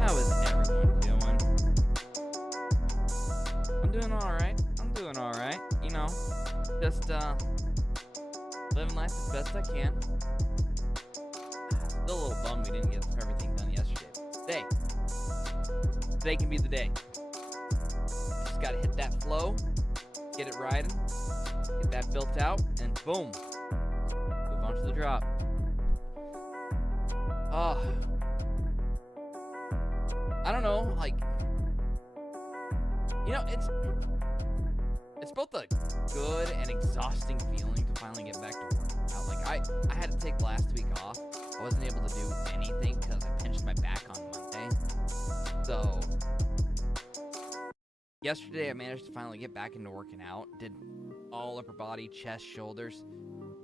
How is everyone doing? I'm doing alright. You know, just living life as best I can. Still a little bummed we didn't get everything done yesterday. Today can be the day. Just gotta hit that flow, get it riding, get that built out, and boom, move on to the drop. I don't know, like, you know, it's both a good and exhausting feeling to finally get back to work out. Like, I had to take last week off. I wasn't able to do anything because I pinched my back on Monday. So, yesterday I managed to finally get back into working out. Did all upper body, chest, shoulders.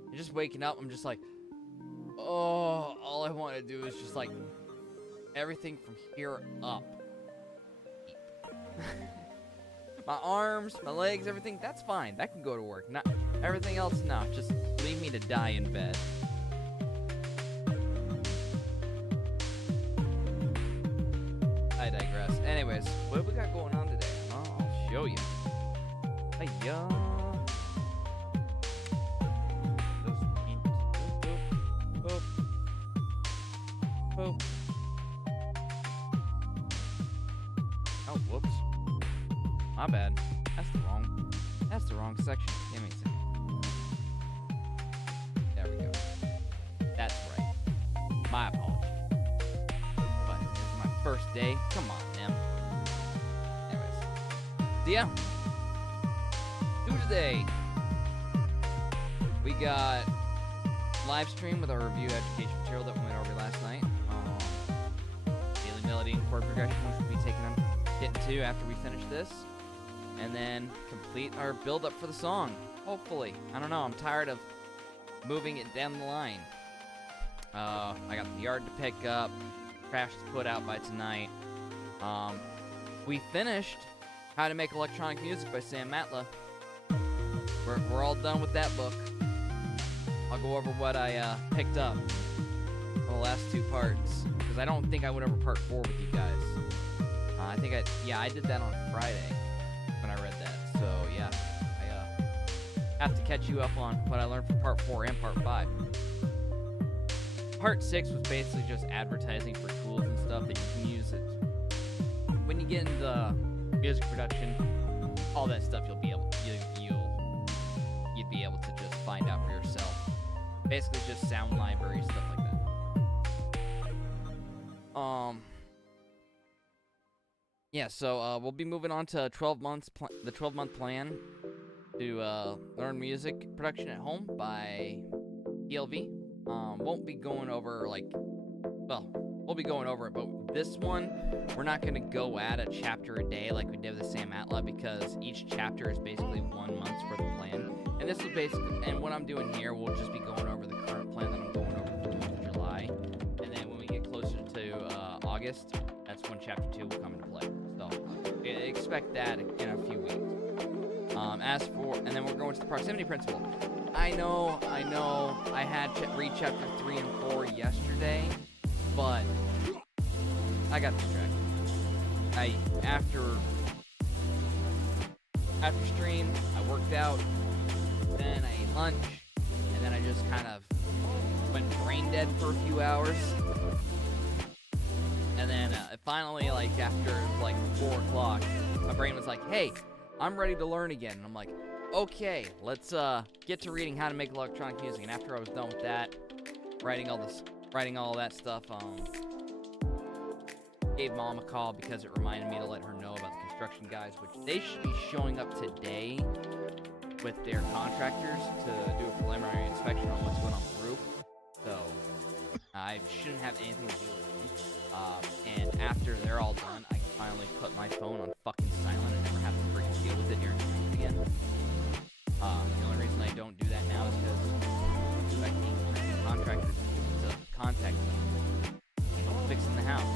And just waking up, I'm just like, oh, all I want to do is just like everything from here up. My arms, my legs, everything, that's fine. That can go to work. Not everything else, no. Just leave me to die in bed. I digress. Anyways, what have we got going on today? Oh, I'll show you. Hiya. Oh, whoops. My bad. That's the wrong section. Give me a second. There we go. That's right. My apologies. But it's my first day. Come on, man. Anyways. So yeah. Tuesday. We got live stream with our review education material that we went over last night. Daily melody and chord progression, which we'll be getting to after we finish this. And then complete our build-up for the song. Hopefully. I don't know. I'm tired of moving it down the line. I got the yard to pick up. Trash to put out by tonight. We finished How to Make Electronic Music by Sam Matla. We're all done with that book. I'll go over what I picked up on the last 2 parts, because I don't think I went over part 4 with you guys. I did that on Friday when I read that. So yeah, I have to catch you up on what I learned from part 4 and part 5. Part 6 was basically just advertising for tools and stuff that you can use it. When you get into music production, all that stuff you'd be able to just find out for yourself. Basically just sound libraries, stuff like that. So we'll be moving on to the 12-month plan to learn music production at home by PLV. Won't be going over we'll be going over it, but this one, we're not going to go at a chapter a day like we did with Sam Matla, because each chapter is basically 1 month's worth of plan. And this was and what I'm doing here, we'll just be going over the current plan that I'm going over for the month of July. And then when we get closer to August, that's when chapter 2 will come into play. So expect that in a few weeks. And then we're going to the proximity principle. I know, I had read chapter 3 and 4 yesterday, but I got distracted. After stream, I worked out, then I ate lunch, and then I just kind of went brain dead for a few hours. And then finally, after 4 o'clock, my brain was like, hey, I'm ready to learn again. And I'm like, okay, let's get to reading How to Make Electronic Music. And after I was done with that, writing all that stuff, gave Mom a call because it reminded me to let her know about the construction guys, which they should be showing up today with their contractors to do a preliminary inspection on what's going on with the roof. So I shouldn't have anything to do with them. And after they're all done, I can finally put my phone on fucking silent and never have to freaking deal with it during streams again. The only reason I don't do that now is because I'm expecting contractors to contact me, fixing the house.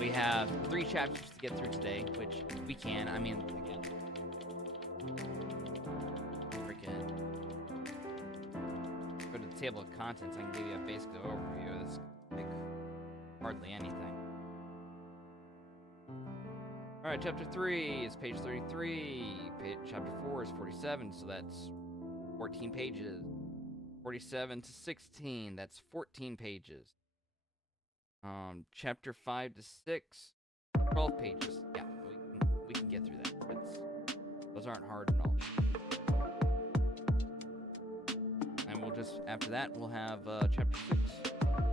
We have 3 chapters to get through today, which we can. I mean, again, freaking go to the table of contents. I can give you a basic overview of this, hardly anything. All right, chapter 3 is page 33. Chapter 4 is 47, so that's 14 pages. 47 to 16, that's 14 pages. Chapter 5 to 6, 12 pages. Yeah, we can get through that. Those aren't hard at all. And we'll just, after that, we'll have chapter 6.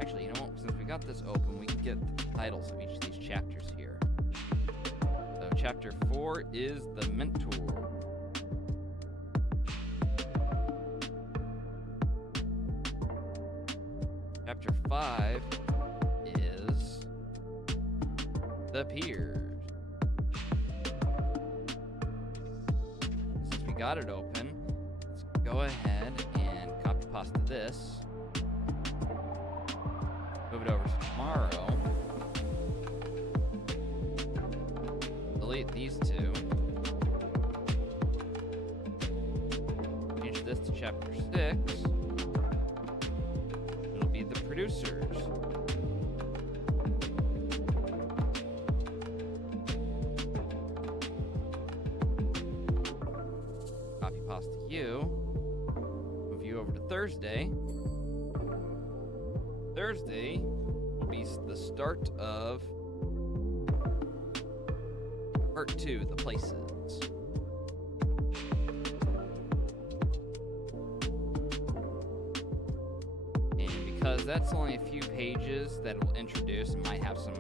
Actually, you know what? Since we got this open, we can get the titles of each of these chapters here. So chapter 4 is The Mentor. Chapter 5 is The Peers. Since we got it open, let's go ahead and copy pasta this. Move it over to tomorrow. Delete these 2. Change this to chapter 6. The producers. Copy pasta you. Move you over to Thursday. Thursday will be the start of part 2, The Places. Because that's only a few pages that it will introduce and might have some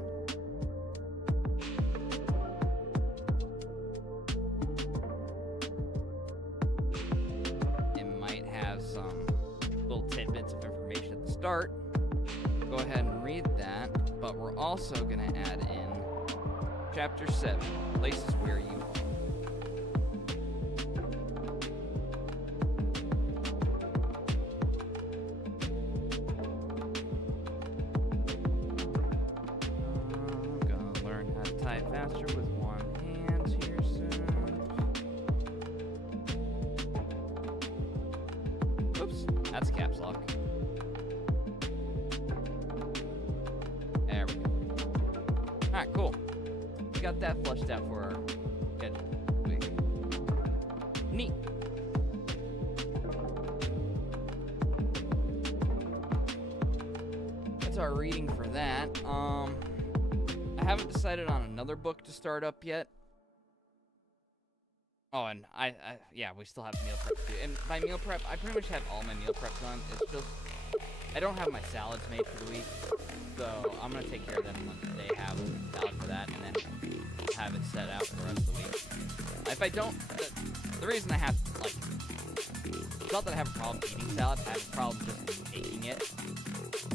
little tidbits of information at the start. Go ahead and read that, but we're also going to add in chapter 7, Places Where You Are. tie it faster with one hand here soon. Oops, that's caps lock. There we go. Alright, cool. We got that flushed out for our schedule. Neat. That's our reading for that. I haven't decided on another book to start up yet. Oh, and yeah, we still have meal prep too. And by meal prep, I pretty much have all my meal prep done. It's just, I don't have my salads made for the week, so I'm gonna take care of them once they have a salad for that, and then have it set out for the rest of the week. If I don't, the reason I have, like, it's not that I have a problem eating salad, I have a problem just making it.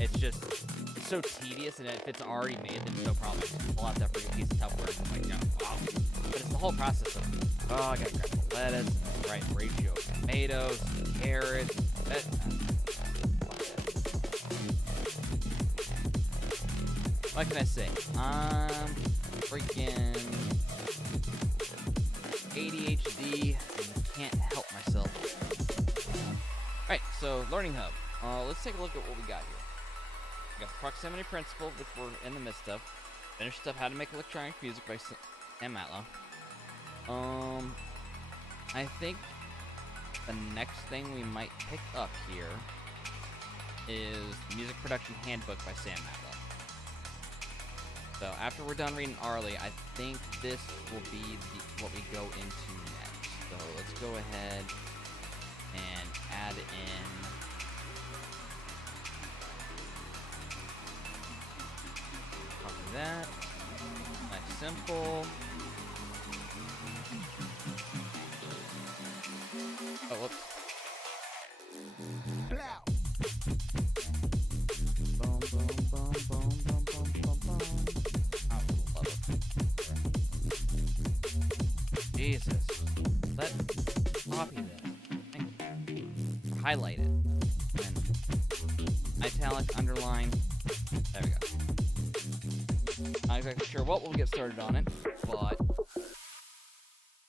It's just, it's so tedious, and if it's already made, then it's no problem. I just pull out that freaking piece of Tupperware and I'm like, no, wow. But it's the whole process of, oh, I gotta grab the lettuce, and the right ratio of tomatoes, carrots, what can I say? I'm freaking ADHD and can't help myself. Alright, so Learning Hub. Let's take a look at what we got here. We got the Proximity Principle, which we're in the midst of. Finished up How to Make Electronic Music by Sam Matlow. I think the next thing we might pick up here is the Music Production Handbook by Sam Matlow. So after we're done reading Arlie, I think this will be what we go into next. So let's go ahead and add in copy that. Nice, simple. Oh, whoops. Boom, boom, boom, boom, boom, boom, boom, boom. I love it. Jesus. Let copy this. Thank you. Highlight it. And italic, underline. There we go. Not exactly sure what we'll get started on it, but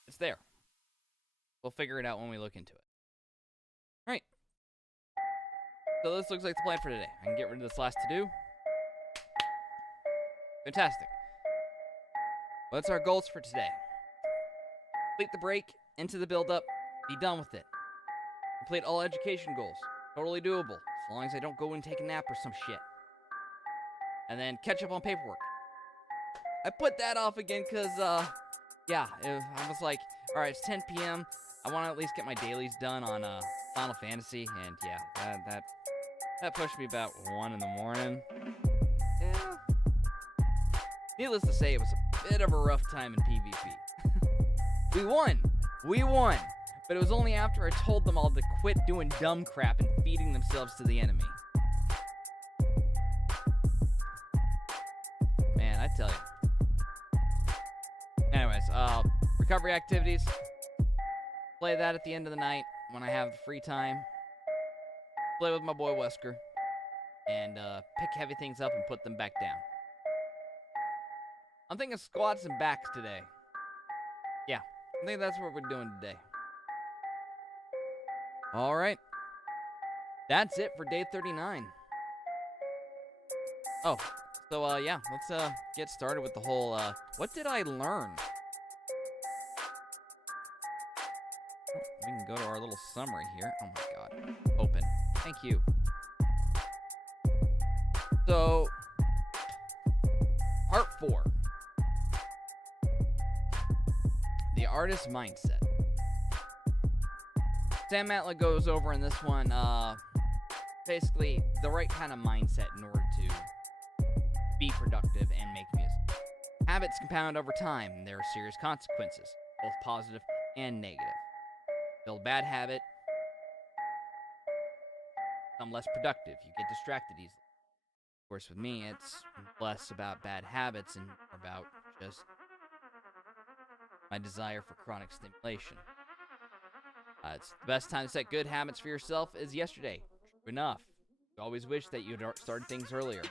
it's there. We'll figure it out when we look into it. Alright. So this looks like the plan for today. I can get rid of this last to-do. Fantastic. What's our goals for today? Complete the break, into the build-up, be done with it. Complete all education goals. Totally doable, as long as I don't go and take a nap or some shit. And then catch up on paperwork. I put that off again because, yeah, I was like, alright, it's 10 p.m., I want to at least get my dailies done on Final Fantasy, and yeah, that pushed me about 1 in the morning. Yeah. Needless to say, it was a bit of a rough time in PvP. We won, but it was only after I told them all to quit doing dumb crap and feeding themselves to the enemy. Man, I tell you. Anyways, recovery activities. Play that at the end of the night when I have the free time. Play with my boy Wesker. And pick heavy things up and put them back down. I'm thinking squats and backs today. Yeah, I think that's what we're doing today. Alright. That's it for day 39. Oh, so yeah, let's get started with the whole, what did I learn? We can go to our little summary here. Oh my god. Open. Thank you. So, part 4. The artist's mindset. Sam Matlow goes over in this one, basically, the right kind of mindset in order to be productive and make music. Habits compound over time, and there are serious consequences, both positive and negative. Build a bad habit, become less productive. You get distracted easily. Of course, with me, it's less about bad habits and more about just my desire for chronic stimulation. It's the best time to set good habits for yourself is yesterday. True enough. You always wish that you'd started things earlier.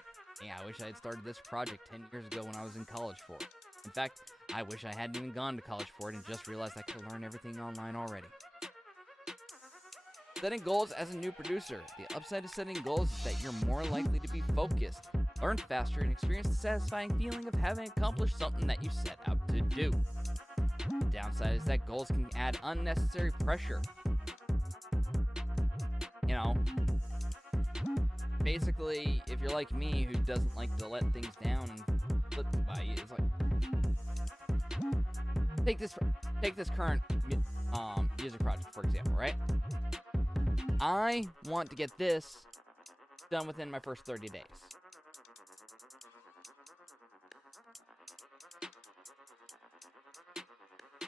Yeah, I wish I had started this project 10 years ago when I was in college for it. In fact, I wish I hadn't even gone to college for it and just realized I could learn everything online already. Setting goals as a new producer. The upside of setting goals is that you're more likely to be focused, learn faster, and experience the satisfying feeling of having accomplished something that you set out to do. The downside is that goals can add unnecessary pressure. You know, basically, if you're like me, who doesn't like to let things down and flip by you, it's like, take this current music project, for example, right? I want to get this done within my first 30 days.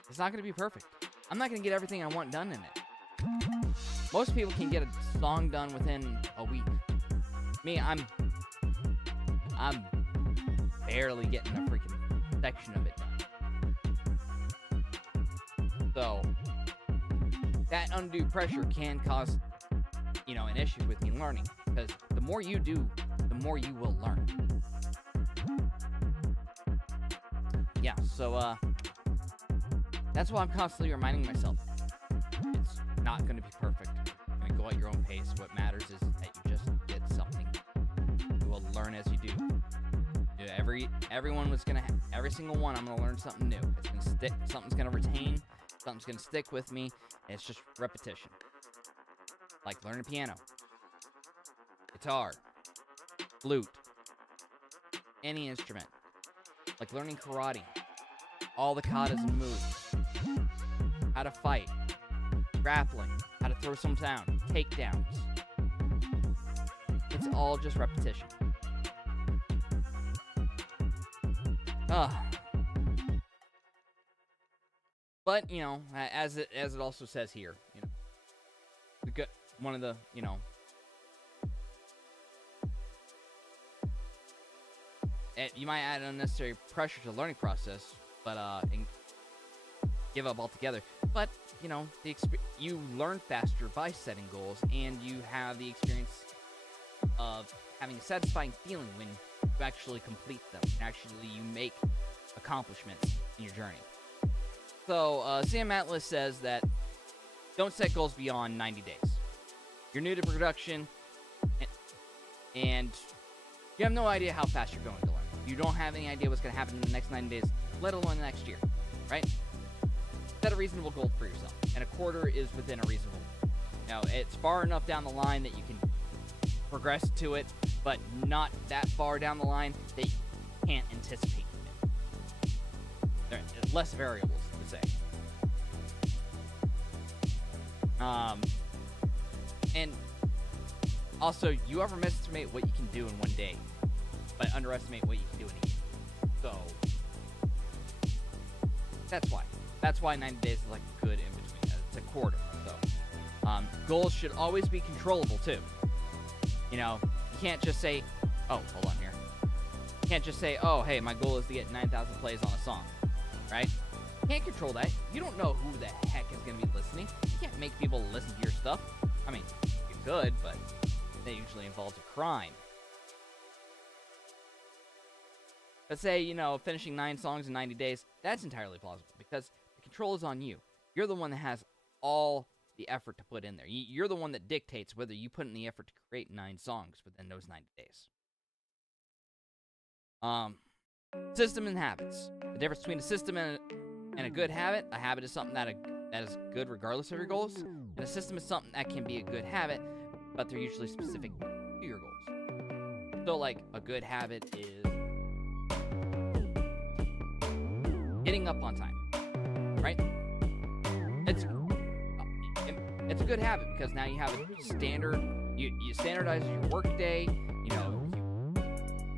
It's not going to be perfect. I'm not going to get everything I want done in it. Most people can get a song done within a week. Me, I'm barely getting a freaking section of it done. So, that undue pressure can cause, an issue with me learning. Because the more you do, the more you will learn. Yeah, so, that's why I'm constantly reminding myself. It's not going to be perfect. Go at your own pace. What matters is that you just get something. You will learn as you do. Everyone was gonna, every single one, I'm gonna learn something new. It's gonna stick. Something's gonna retain. Something's gonna stick with me. And it's just repetition. Like learning piano, guitar, flute, any instrument. Like learning karate, all the katas and moves, how to fight, grappling, how to throw some down, takedowns. It's all just repetition. But as it also says here, one of the you might add unnecessary pressure to the learning process, but and give up altogether. But you learn faster by setting goals, and you have the experience of having a satisfying feeling when you actually complete them. Actually, you make accomplishments in your journey. So, Sam Atlas says that don't set goals beyond 90 days. You're new to production, and you have no idea how fast you're going to learn. You don't have any idea what's going to happen in the next 90 days, let alone the next year, right? Set a reasonable goal for yourself, and a quarter is within a reasonable. It's far enough down the line that you can progress to it, but not that far down the line that you can't anticipate it. There's less variables, to say. And also, you overestimate what you can do in one day, but underestimate what you can do in a year. So, that's why 90 days is like a good in between. It's a quarter. So, goals should always be controllable too. You can't just say, oh, hold on here. You can't just say, oh, hey, my goal is to get 9,000 plays on a song, right? You can't control that. You don't know who the heck is going to be listening. You can't make people listen to your stuff. I mean, you could, but that usually involves a crime. Let's say, finishing 9 songs in 90 days, that's entirely plausible because the control is on you. You're the one that has all the effort to put in there. You're the one that dictates whether you put in the effort to create 9 songs within those 90 days. System and habits. The difference between a system and a good habit. A habit is something that is good regardless of your goals. And a system is something that can be a good habit, but they're usually specific to your goals. So, like, a good habit is getting up on time, right? It's a good habit because now you have a standard. You standardize your work day.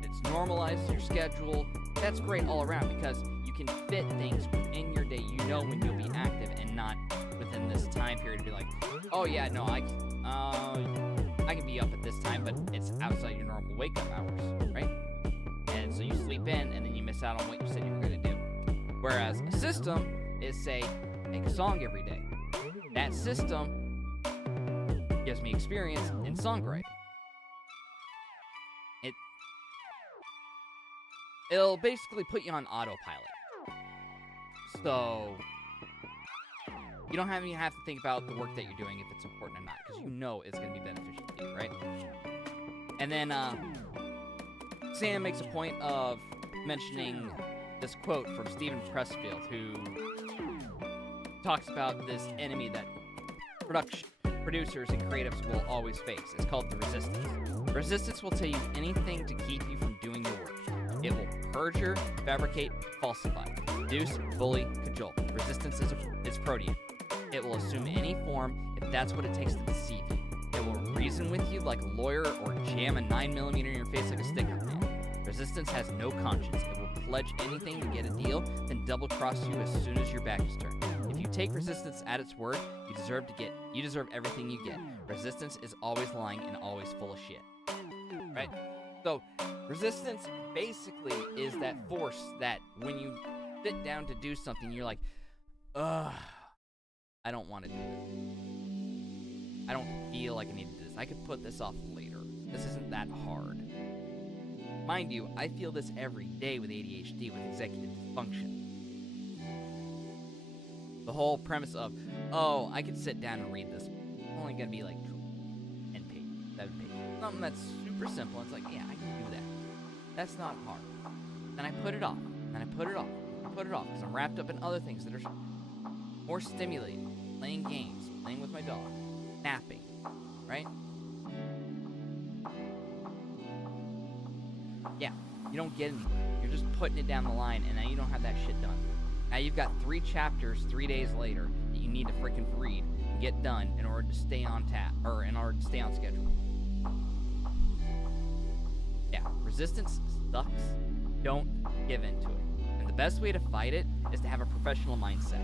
It's normalized your schedule. That's great all around because you can fit things within your day. You know when you'll be active and not within this time period to be like, oh yeah, no, I can be up at this time, but it's outside your normal wake up hours, right? And so you sleep in and then you miss out on what you said you were going to do. Whereas a system is, say, make a song every day. That system gives me experience in songwriting. It'll basically put you on autopilot. So you don't even have to think about the work that you're doing if it's important or not, because you know it's going to be beneficial to you, right? And then Sam makes a point of mentioning this quote from Stephen Pressfield, who talks about this enemy that producers and creatives will always face. It's called the resistance. Resistance will tell you anything to keep you from doing your work. It will perjure, fabricate, falsify, seduce, bully, cajole. Resistance is protean. It will assume any form if that's what it takes to deceive you. It will reason with you like a lawyer or jam a 9mm in your face like a sticker man. Resistance has no conscience. It will pledge anything to get a deal, then double-cross you as soon as your back is turned. If you take resistance at its word, you deserve everything you get. Resistance is always lying and always full of shit. Right? So, resistance basically is that force that when you sit down to do something, you're like, ugh, I don't want to do this. I don't feel like I need to do this. I could put this off later. This isn't that hard. Mind you, I feel this every day with ADHD, with executive dysfunction. The whole premise of, oh, I could sit down and read this. It's only going to be like 10 pages, 7 pages. Something that's super simple. It's like, yeah, I can do that. That's not hard. Then I put it off. Then I put it off. I put it off because I'm wrapped up in other things that are more stimulating. Playing games, playing with my dog, napping, right? Yeah, you don't get anywhere. You're just putting it down the line, and now you don't have that shit done. Now you've got 3 chapters 3 days later that you need to freaking read and get done in order to stay on in order to stay on schedule. Yeah, resistance sucks. Don't give into it. And the best way to fight it is to have a professional mindset.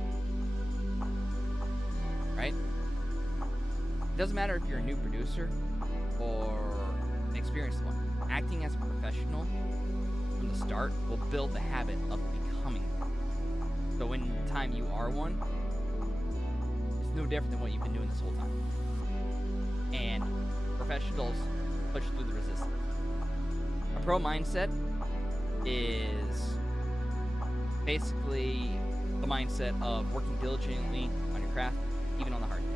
Right? It doesn't matter if you're a new producer or an experienced one. Acting as a professional from the start will build the habit of becoming one. So when the time you are one, it's no different than what you've been doing this whole time. And professionals push through the resistance. A pro mindset is basically the mindset of working diligently on your craft, even on the hard days.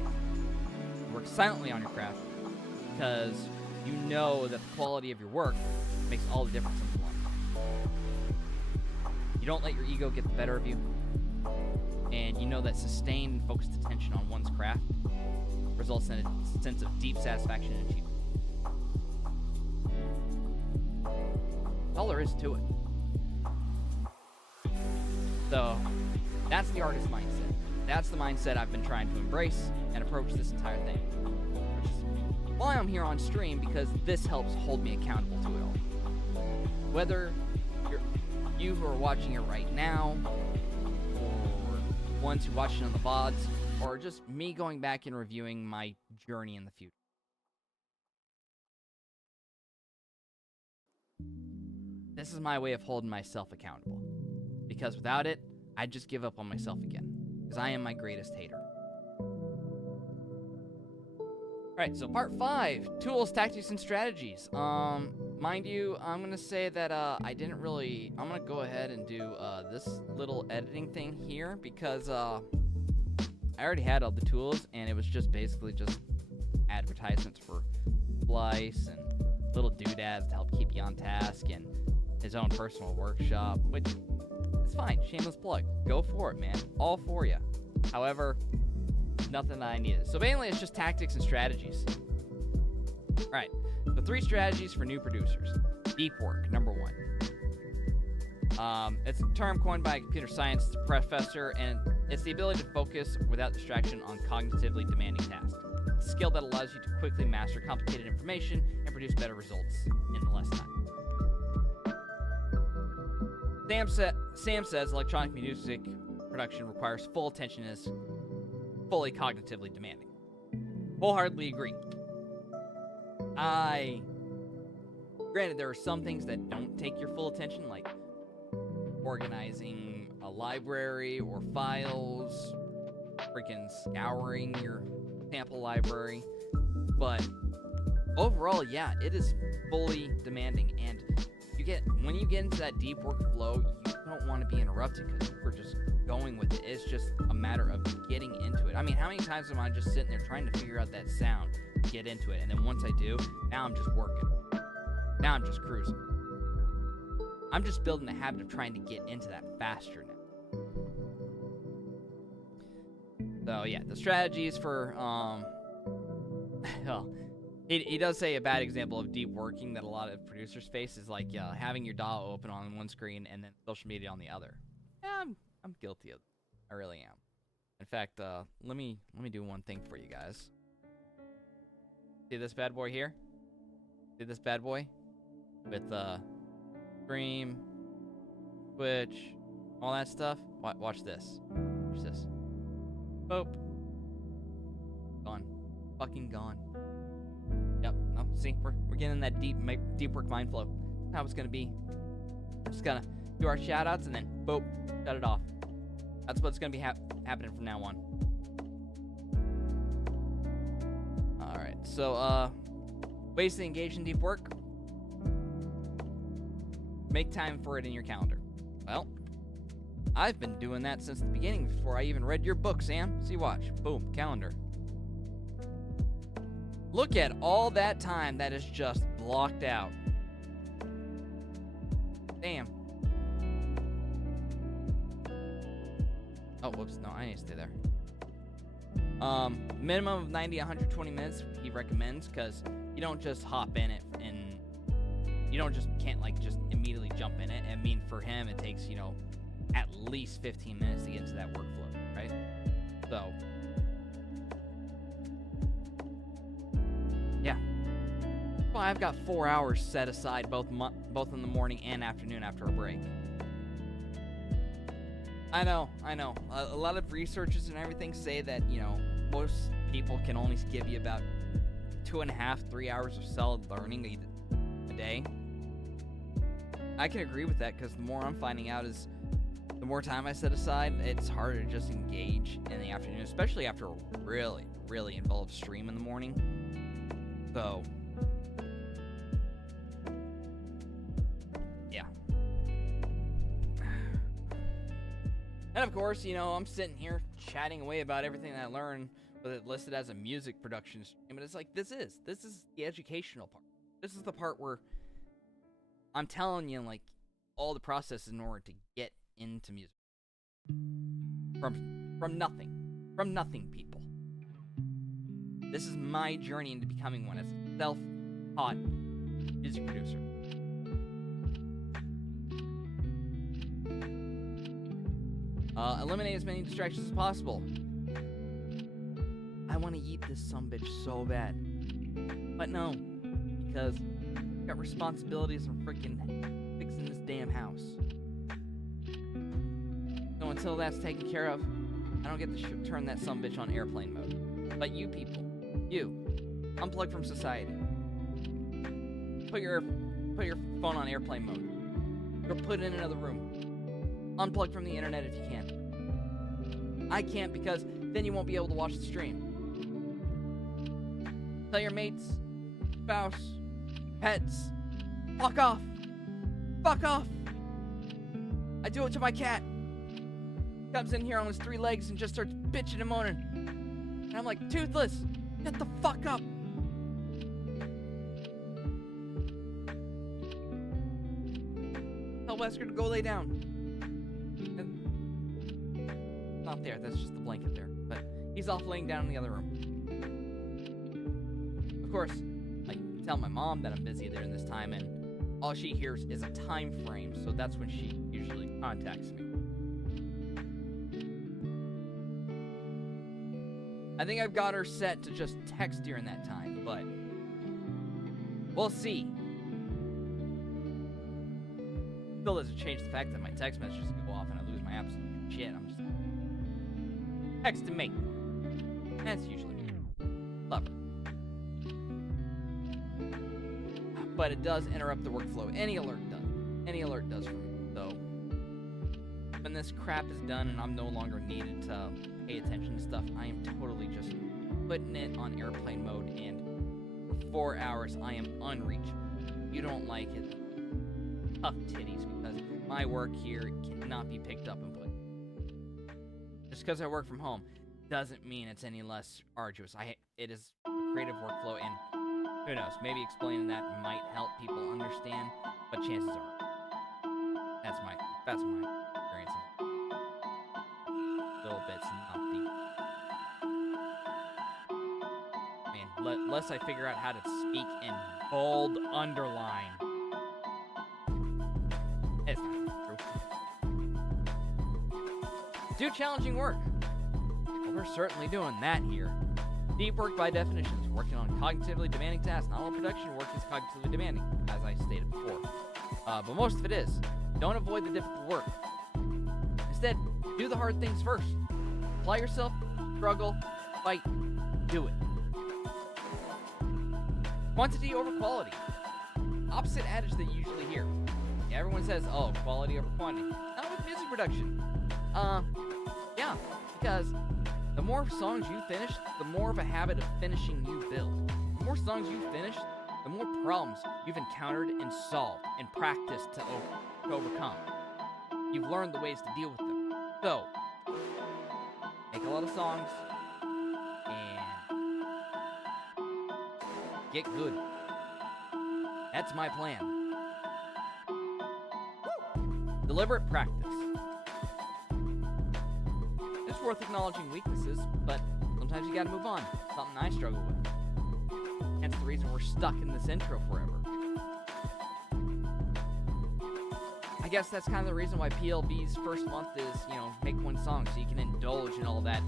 You work silently on your craft because you know that the quality of your work makes all the difference in the long run. You don't let your ego get the better of you, and you know that sustained and focused attention on one's craft results in a sense of deep satisfaction and achievement. That's all there is to it. So, that's the artist mindset. That's the mindset I've been trying to embrace and approach this entire thing. Which is why I'm here on stream, because this helps hold me accountable to it all. Whether you who are watching it right now, or ones who watch it on the VODs, or just me going back and reviewing my journey in the future. This is my way of holding myself accountable. Because without it, I'd just give up on myself again. Because I am my greatest hater. Alright, so part 5. Tools, tactics, and strategies. Mind you, I'm going to say that I'm going to go ahead and do this little editing thing here. Because I already had all the tools, and it was just basically just advertisements for Splice and little doodads to help keep you on task, and his own personal workshop, which is fine. Shameless plug. Go for it, man. All for you. However, nothing that I needed. So mainly it's just tactics and strategies. Alright, so 3 strategies for new producers. Deep work, number 1. It's a term coined by a computer science professor, and it's the ability to focus without distraction on cognitively demanding tasks. It's a skill that allows you to quickly master complicated information and produce better results in less time. Sam says electronic music production requires full attention and is fully cognitively demanding. Wholeheartedly agree. Granted, there are some things that don't take your full attention, like organizing a library or files, freaking scouring your sample library, but overall, yeah, it is fully demanding, and when you get into that deep workflow, you don't want to be interrupted because we're just going with it. It's just a matter of getting into it. I mean, how many times am I just sitting there trying to figure out that sound, get into it, and then once I do, now I'm just working. Now I'm just cruising. I'm just building the habit of trying to get into that faster now. So yeah, the strategies for well, he does say a bad example of deep working that a lot of producers face is like having your DAW open on one screen and then social media on the other. Yeah, I'm guilty of it. I really am. In fact, let me do one thing for you guys. See this bad boy here? See this bad boy? With stream, Twitch, all that stuff. Watch this. Watch this. Boop. Gone. Fucking gone. Yep. No, see, we're getting that deep work mind flow. That's how it's gonna be. We're just gonna do our shout outs and then boop, shut it off. That's what's gonna be happening from now on. Alright, so ways to engage in deep work. Make time for it in your calendar. Well, I've been doing that since the beginning before I even read your book, Sam. See, watch. Boom, calendar. Look at all that time that is just blocked out. Damn. Oh, whoops. No, I need to stay there. Minimum of 90, 120 minutes he recommends, because you don't just hop in it and you can't just immediately jump in it. I mean, for him, it takes, at least 15 minutes to get into that workflow, right? So, yeah. Well, I've got 4 hours set aside both in the morning and afternoon after a break. I know. A lot of researchers and everything say that, most people can only give you about 2.5, 3 hours of solid learning a day. I can agree with that, because the more I'm finding out is the more time I set aside, it's harder to just engage in the afternoon, especially after a really, really involved stream in the morning. So, yeah. And of course, I'm sitting here chatting away about everything that I learned with it listed as a music production stream, but it's like, this is the educational part. This is the part where I'm telling you, all the processes in order to get into music. From nothing, people. This is my journey into becoming one as a self-taught music producer. Eliminate as many distractions as possible. I want to eat this sumbitch so bad. But no, because I've got responsibilities and freaking fixing this damn house. So until that's taken care of, I don't get to turn that sumbitch on airplane mode. But you people, unplug from society. Put your phone on airplane mode. Or put it in another room. Unplug from the internet if you can. I can't, because then you won't be able to watch the stream. Tell your mates, spouse, pets, fuck off. Fuck off. I do it to my cat. Comes in here on his 3 legs and just starts bitching and moaning. And I'm like, Toothless, get the fuck up. Tell Wesker to go lay down. Not there, that's just the blanket there. But he's off laying down in the other room. Of course, I tell my mom that I'm busy there in this time, and all she hears is a time frame, so that's when she usually contacts me. I think I've got her set to just text during that time, but we'll see. Still doesn't change the fact that my text messages go off and I lose my absolute shit. I'm just texting me. That's usually me. Love her. But it does interrupt the workflow. Any alert does. Any alert does for me. So when this crap is done and I'm no longer needed to pay attention to stuff, I am totally just putting it on airplane mode, and for 4 hours I am unreachable. You don't like it, tough titties because my work here cannot be picked up and put. Just because I work from home doesn't mean it's any less arduous. It is a creative workflow, and who knows, maybe explaining that might help people understand, but chances are that's my experience. Little bits, not deep. Man, unless I figure out how to speak in bold underline. It's not true. Do challenging work. Well, we're certainly doing that here. Deep work by definition is working on cognitively demanding tasks. Not all production work is cognitively demanding, as I stated before. But most of it is. Don't avoid the difficult work. Instead, do the hard things first. Apply yourself, struggle, fight, do it. Quantity over quality. Opposite adage that you usually hear. Everyone says, oh, quality over quantity. Not with music production. Yeah, because the more songs you finish, the more of a habit of finishing you build. The more songs you finish, the more problems you've encountered and solved and practiced to overcome. You've learned the ways to deal with them. So, make a lot of songs and get good. That's my plan. Deliberate practice. It's worth acknowledging weaknesses, but sometimes you gotta move on. Something I struggle with. Hence the reason we're stuck in this intro forever. I guess that's kind of the reason why PLB's first month is, make one song so you can indulge in all that,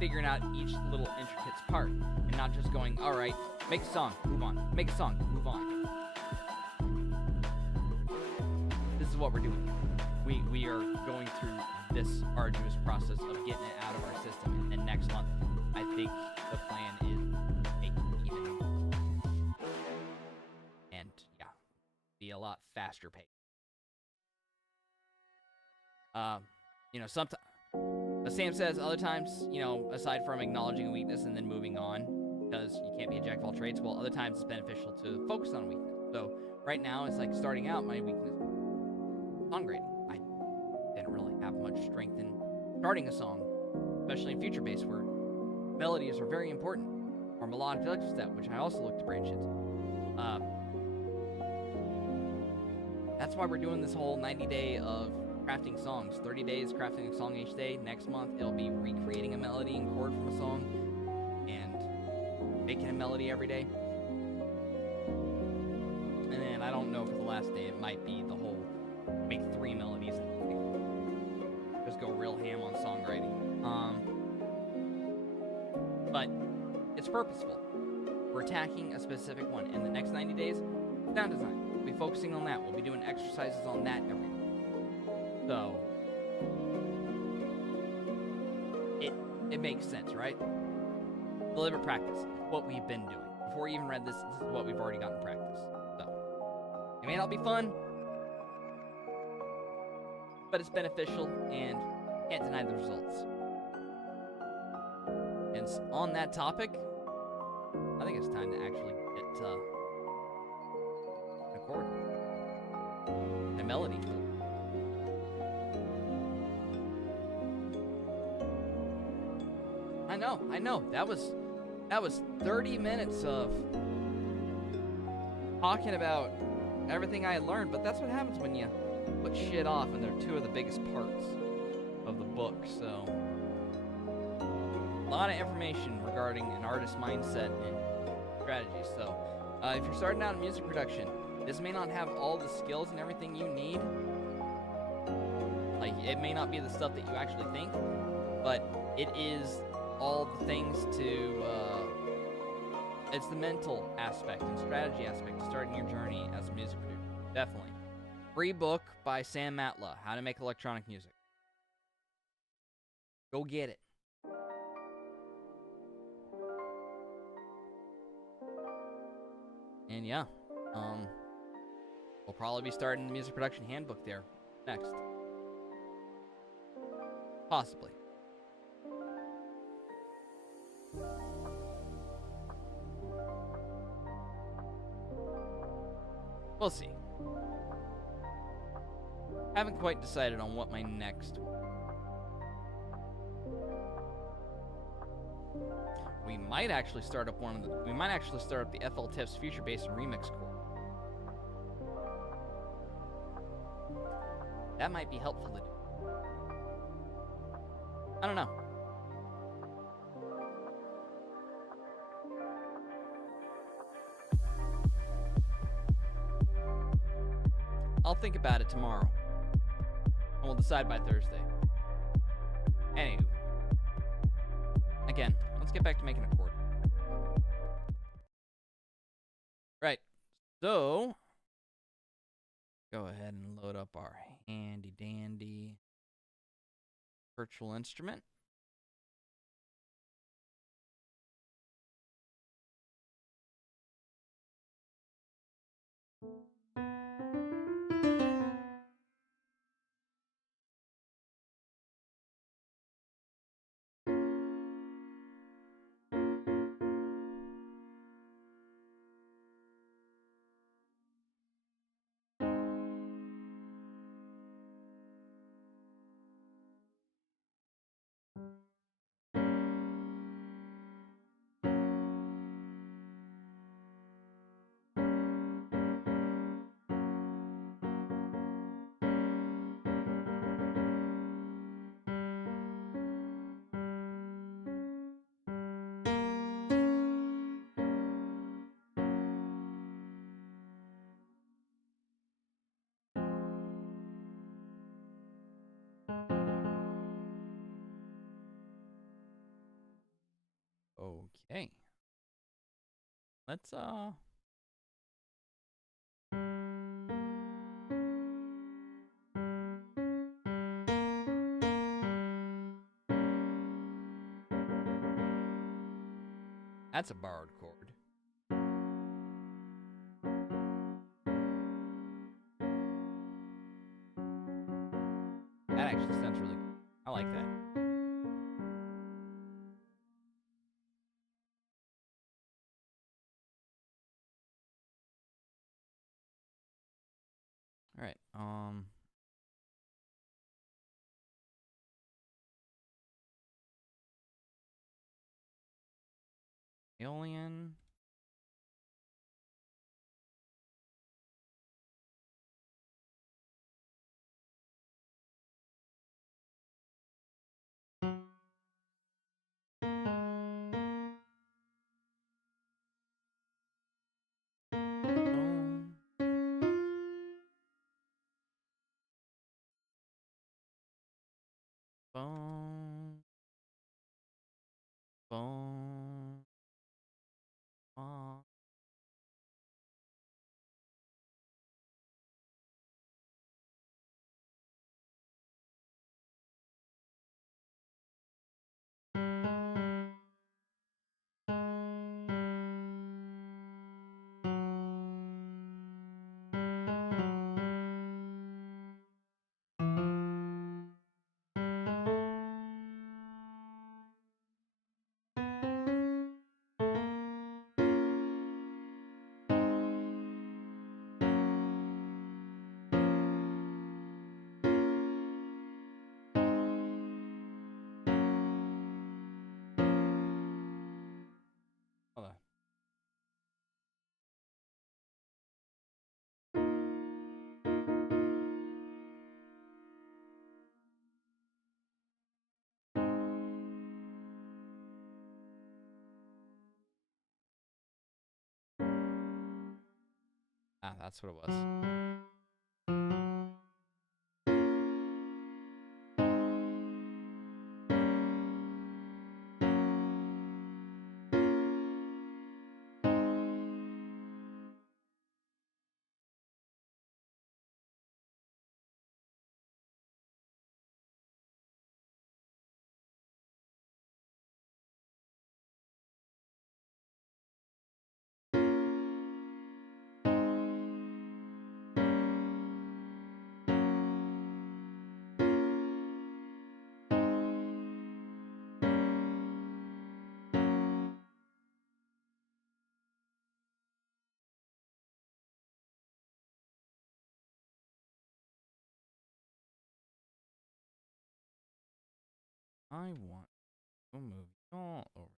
figuring out each little intricate part, and not just going, alright, make a song, move on. Make a song, move on. This is what we're doing. We are going through this arduous process of getting it out of our system, and then next month, I think the plan is make it even and be a lot faster paced. Sometimes, as Sam says, other times, aside from acknowledging a weakness and then moving on, because you can't be a jack of all trades, well, other times it's beneficial to focus on a weakness. So right now, it's like starting out, my weakness, songwriting. I didn't really have much strength in starting a song, especially in future bass, where melodies are very important, or melodic step, which I also look to branch into. That's why we're doing this whole 90-day of crafting songs. 30 days crafting a song each day. Next month, it'll be recreating a melody and chord from a song, and making a melody every day. And then I don't know for the last day, it might be the whole make 3 melodies and just go real ham on songwriting. But it's purposeful. We're attacking a specific one. In the next 90 days, sound design. We'll be focusing on that. We'll be doing exercises on that every day. So, it makes sense, right? Deliberate practice. What we've been doing. Before we even read this, this is what we've already gotten practice. So, it may not be fun, but it's beneficial, and can't deny the results. And on that topic, I think it's time to actually get a chord. A melody. I know. That was 30 minutes of talking about everything I had learned, but that's what happens when you put shit off, and they're 2 of the biggest parts of the book. So, a lot of information regarding an artist's mindset and strategy. So, if you're starting out in music production, this may not have all the skills and everything you need. Like, it may not be the stuff that you actually think, but it is all the things to, it's the mental aspect and strategy aspect of starting your journey as a music producer. Definitely. Free book by Sam Matla, How to Make Electronic Music. Go get it. And yeah, we'll probably be starting the music production handbook there next. Possibly. We'll see. Haven't quite decided on what my next. We might actually start up We might actually start up the FL Tips Future Bass and Remix Core. That might be helpful to do. I don't know. I'll think about it tomorrow. And we'll decide by Thursday. Anywho. Again, let's get back to making a chord. Right. So, go ahead and load up our handy dandy virtual instrument. Okay. Let's That's a borrowed chord. That actually sounds really good. I like that. All right. Alien. Boom. Boom. Boom. Hold on. Ah, that's what it was. I want to move y'all over.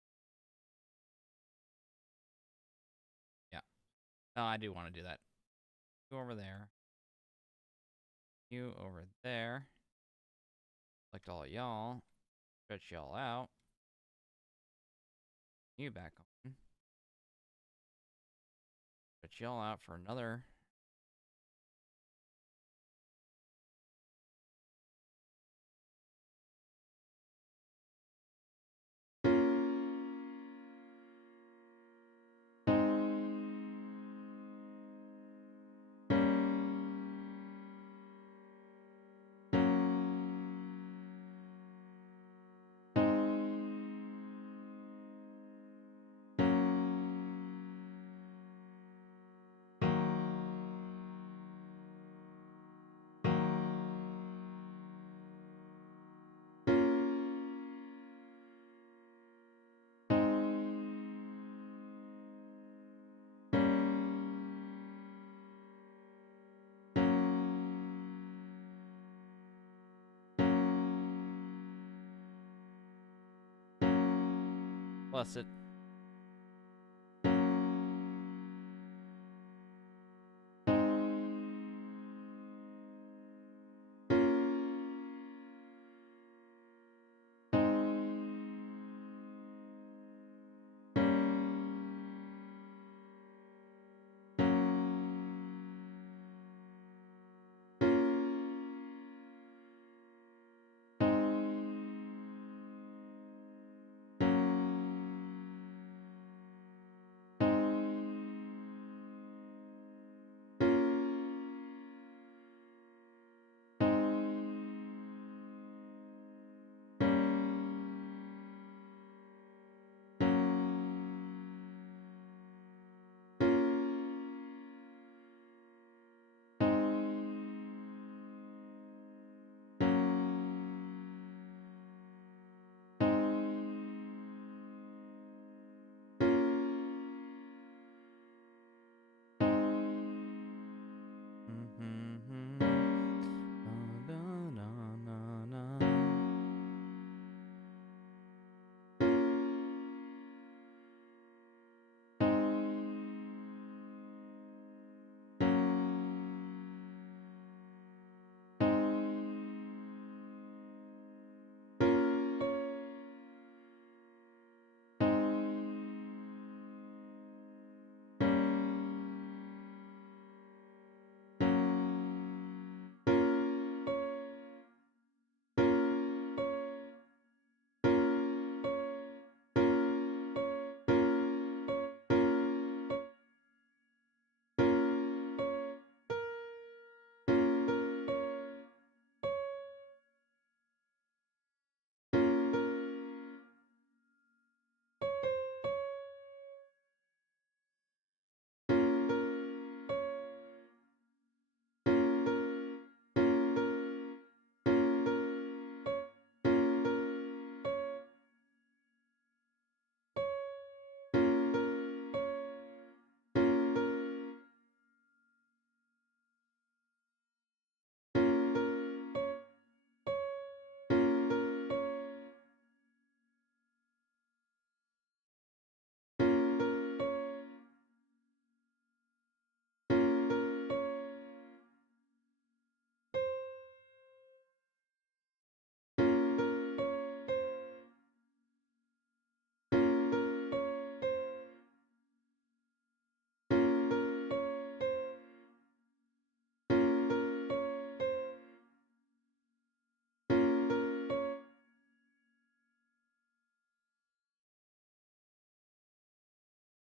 Yeah. Oh, I do want to do that. You over there. You over there. Select all y'all. Stretch y'all out. You back on. Stretch y'all out for another. Bless it.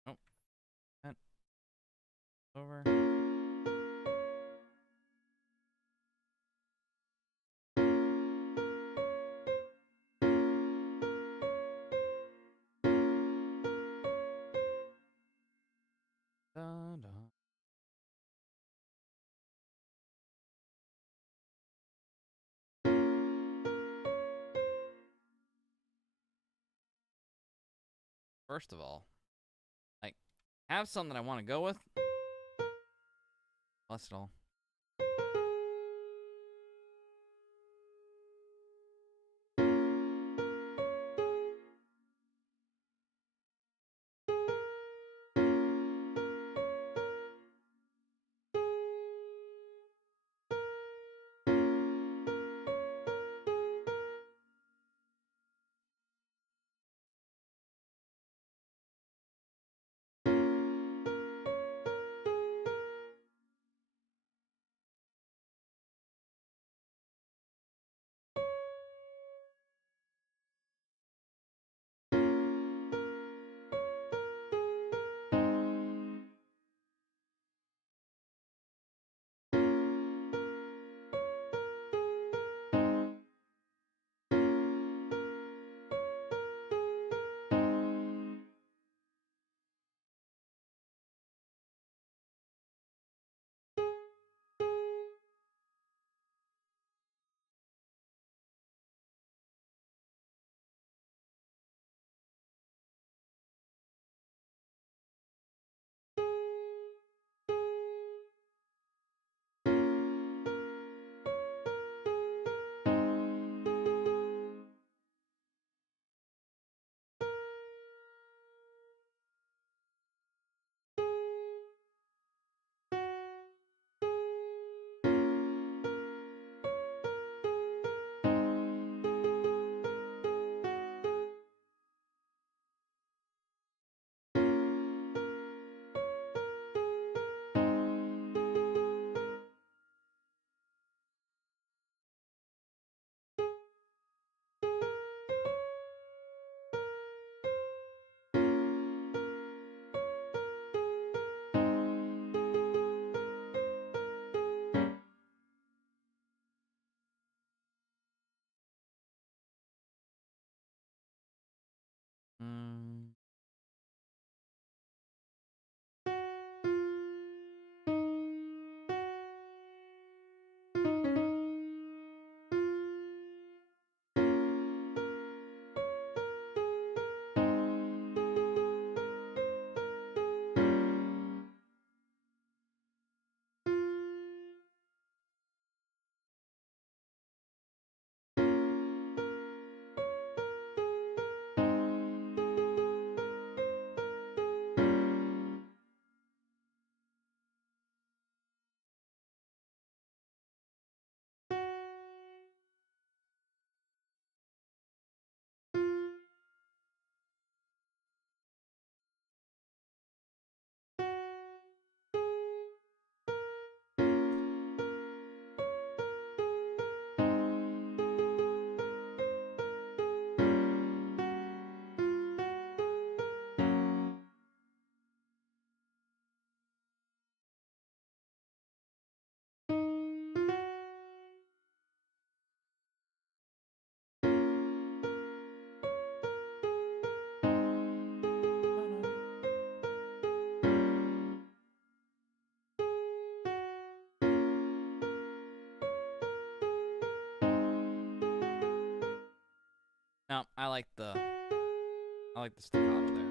Oh, that over. Da, da. First of all, like, have something I want to go with. Bless it all. I like the staccato there.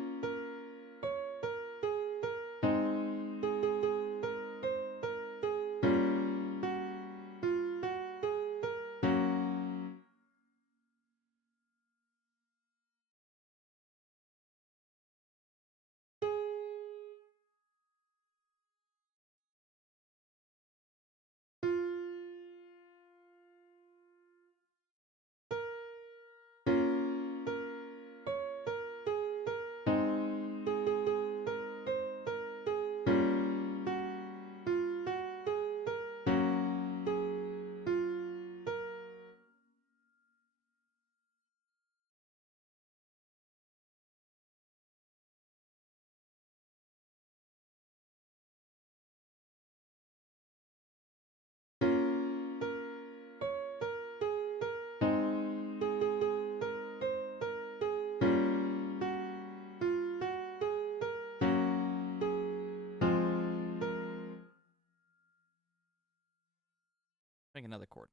Make another chord.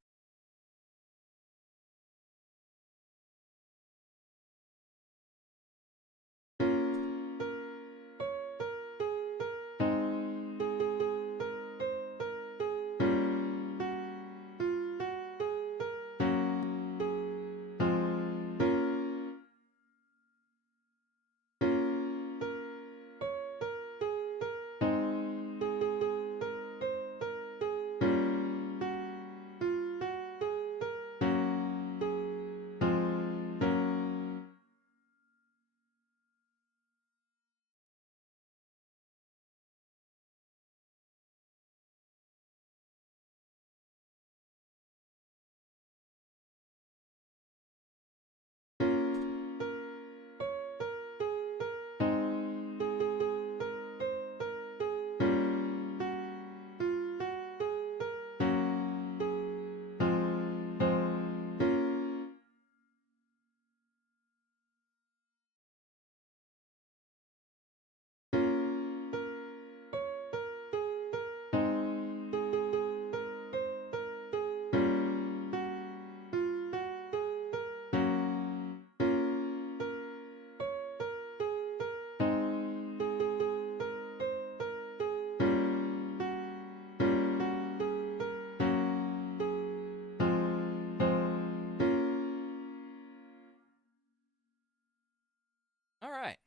All right.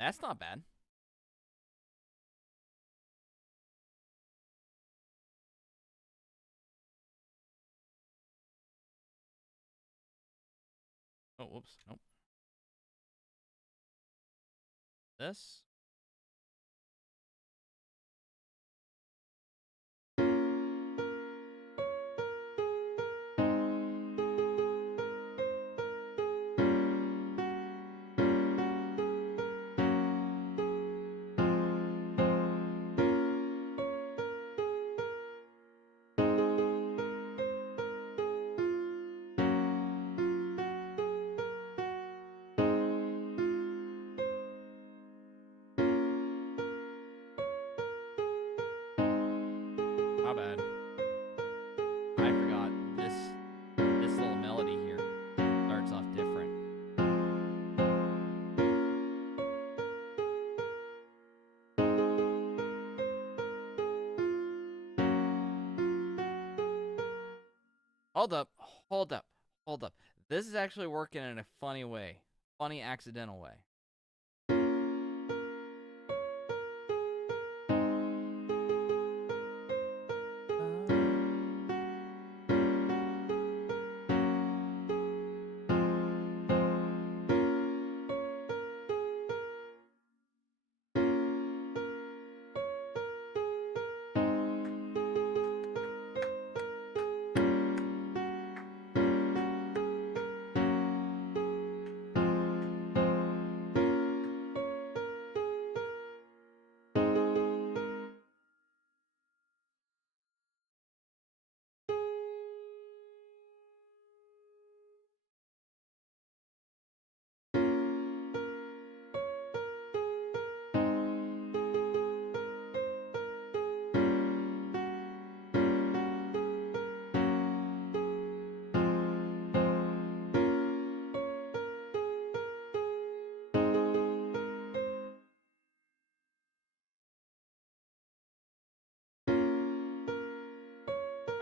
That's not bad. Oh, whoops. Nope. This. My bad. I forgot this little melody here starts off different. Hold up. Hold up. Hold up. This is actually working in a funny way. Funny accidental way.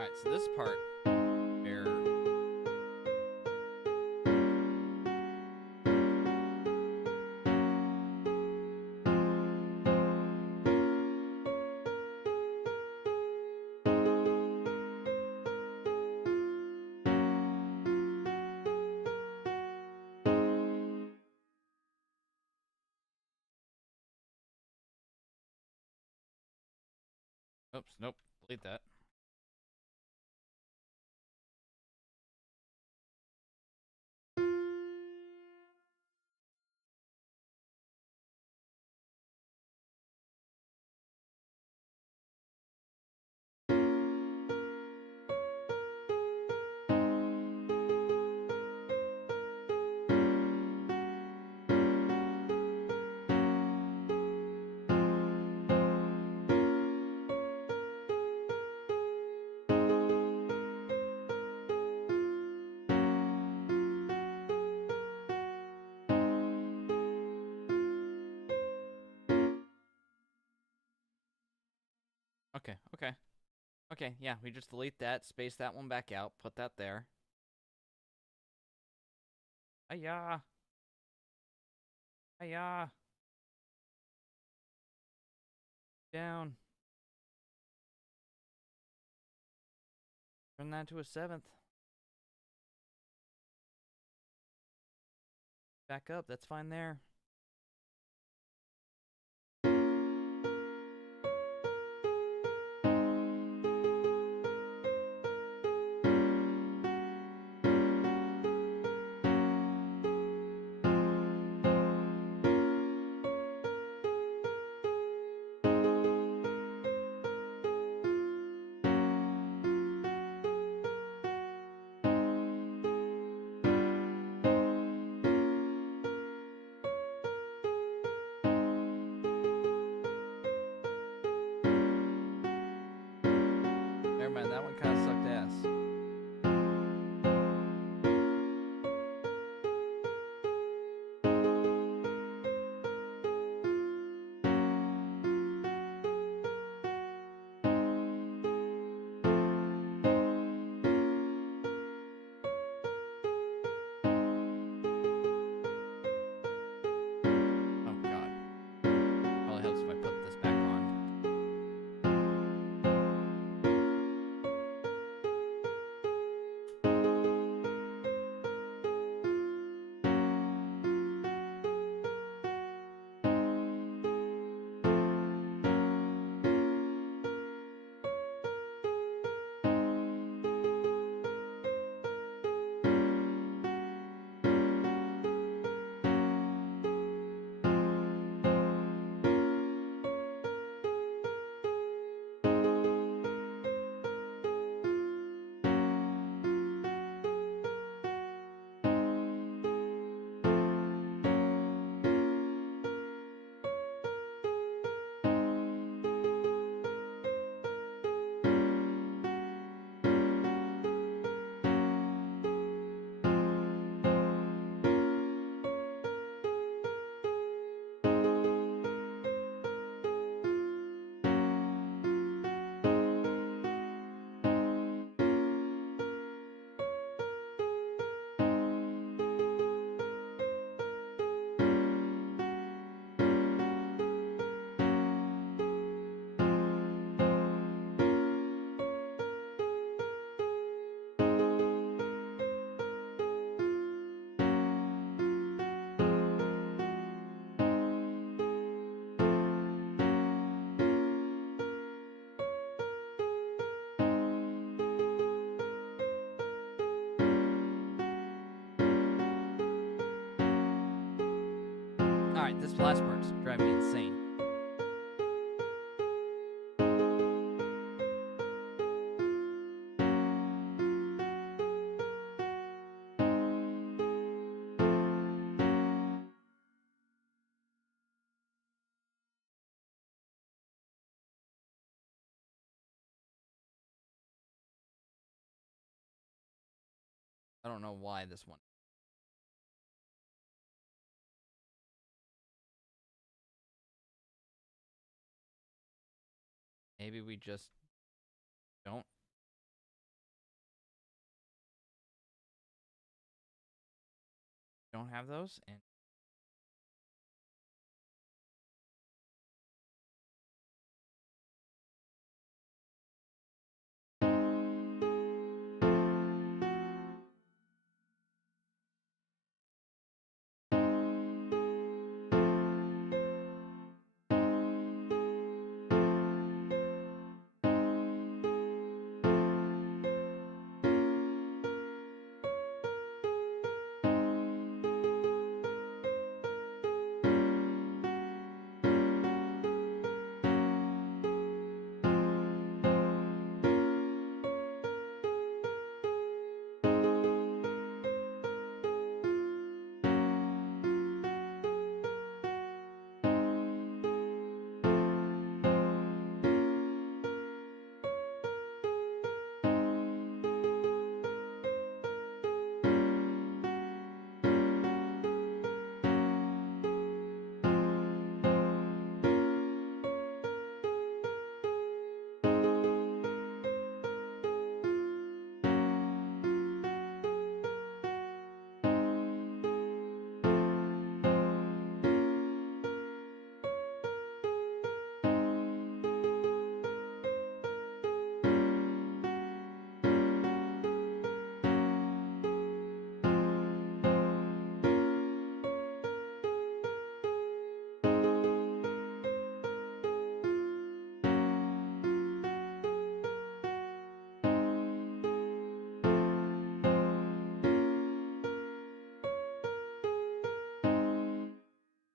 Alright, so this part where oops, nope, delete that. Okay, yeah, we just delete that, space that one back out, put that there. Hiya! Hiya! Down. Turn that to a 7th. Back up, that's fine there. Never mind, that one kind of sucked ass. Oh god. Probably helps if I put this back on. Alright, this last part's driving me insane. I don't know why this one. Maybe we just don't don't have those. And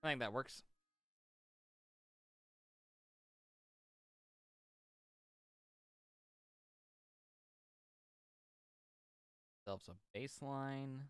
I think that works. Develops a baseline.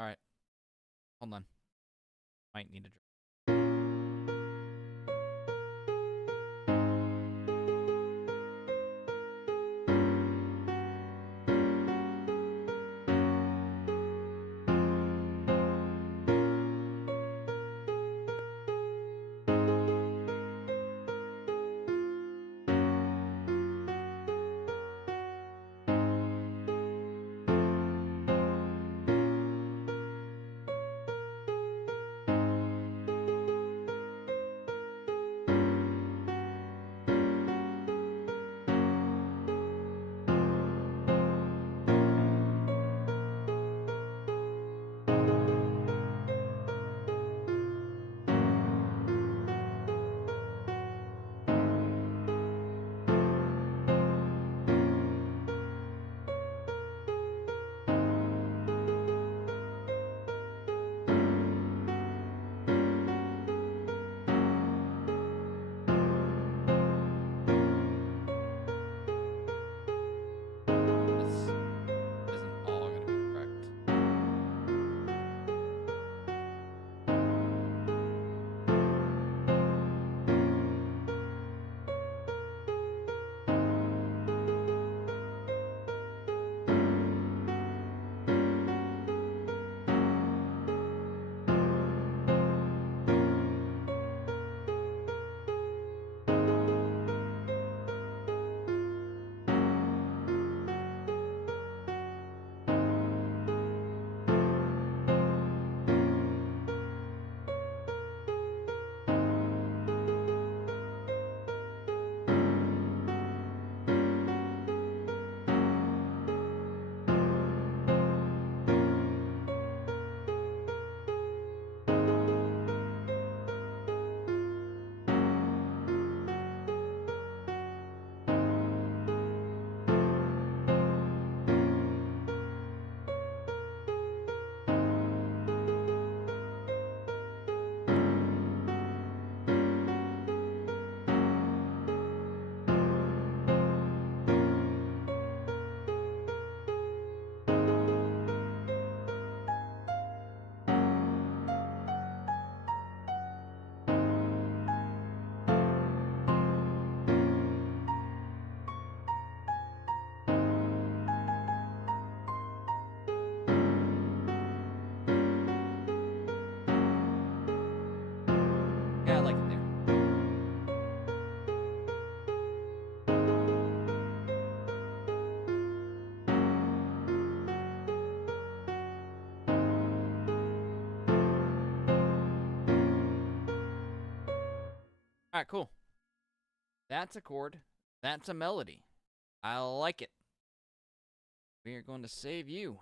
All right. Hold on. Might need a drink. I like it there. All right, cool. That's a chord. That's a melody. I like it. We are going to save you.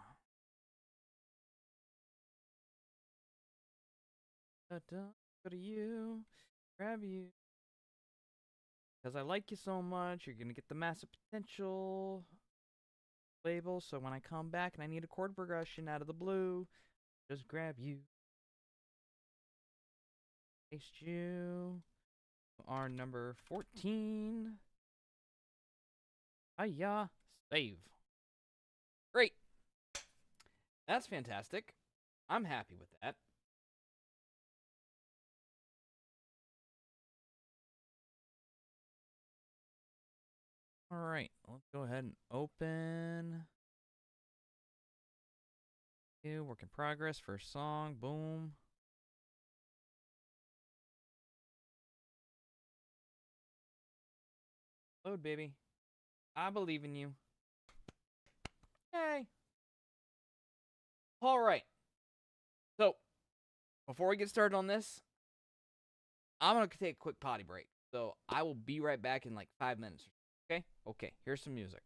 Go to you. Grab you. Because I like you so much, you're going to get the massive potential label. So when I come back and I need a chord progression out of the blue, just grab you. Paste you. Our number 14. Hiya. Save. Great. That's fantastic. I'm happy with that. All right, let's go ahead and open. Work in progress, first song, boom. Load, baby. I believe in you. Yay. All right. So, before we get started on this, I'm going to take a quick potty break. So, I will be right back in like 5 minutes. Okay? Okay, here's some music.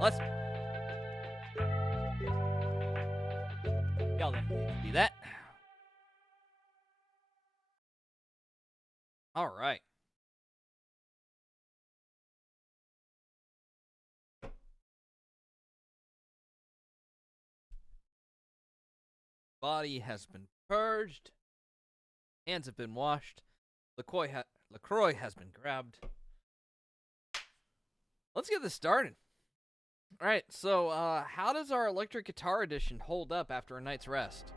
Let's. Y'all didn't see that. All right. Body has been purged. Hands have been washed. LaCroix has been grabbed. Let's get this started. All right, so how does our electric guitar edition hold up after a night's rest?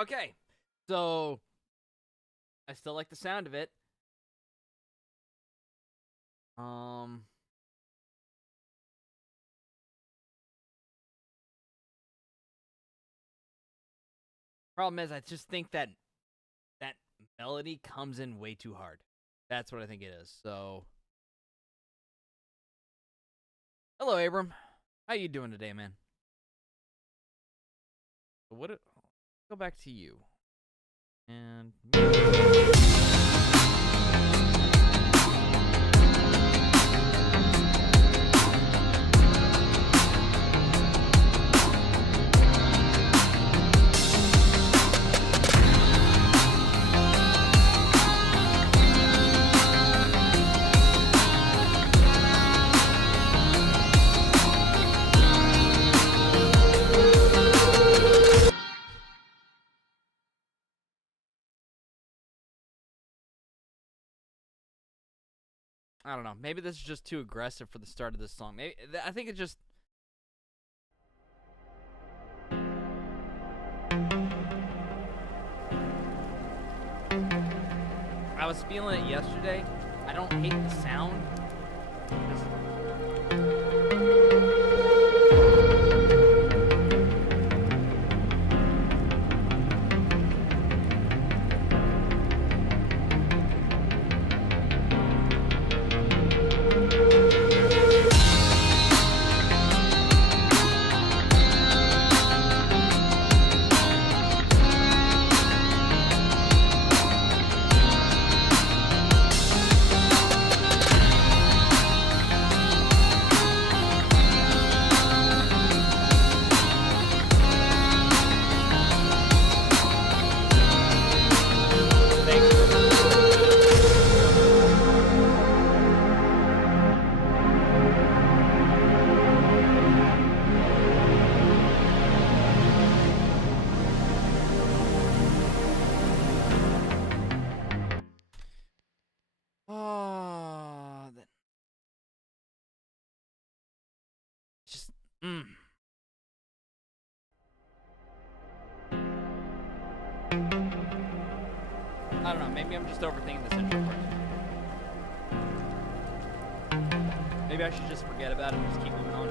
Okay, so I still like the sound of it. Problem is, I just think that melody comes in way too hard. That's what I think it is. So, hello, Abram. How you doing today, man? Go back to you. And I don't know. Maybe this is just too aggressive for the start of this song. Maybe I think it just. I was feeling it yesterday. I don't hate the sound. I don't know, maybe I'm just overthinking this intro part. Maybe I should just forget about it and just keep moving on.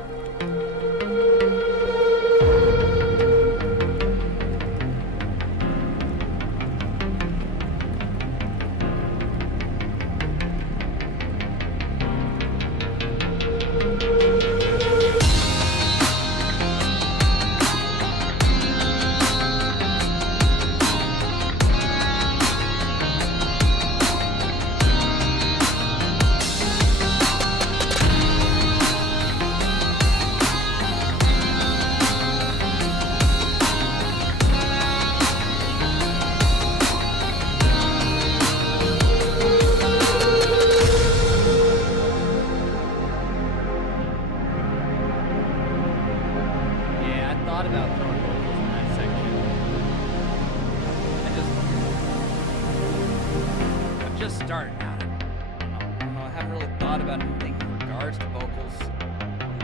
just starting out. I don't know. I haven't really thought about anything in regards to vocals,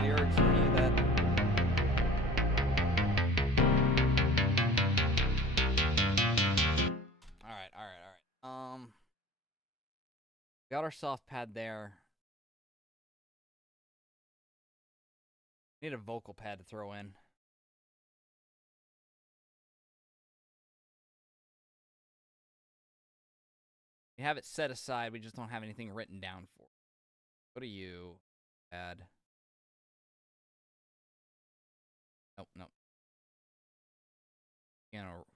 lyrics, or any of that. All right. Got our soft pad there. Need a vocal pad to throw in. We have it set aside. We just don't have anything written down for it. What do you add? Nope. Piano.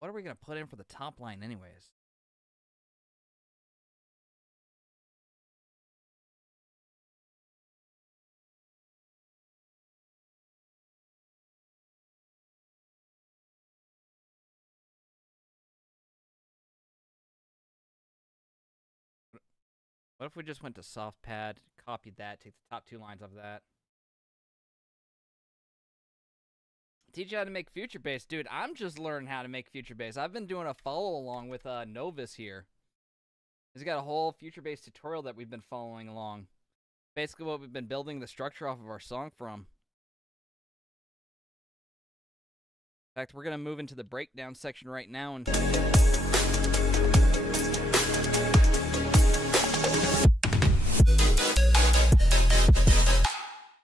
What are we going to put in for the top line anyways? What if we just went to soft pad, copied that, take the top 2 lines of that? Teach you how to make future bass. Dude, I'm just learning how to make future bass. I've been doing a follow along with Novus here. He's got a whole future bass tutorial that we've been following along. Basically what we've been building the structure off of our song from. In fact, we're going to move into the breakdown section right now. And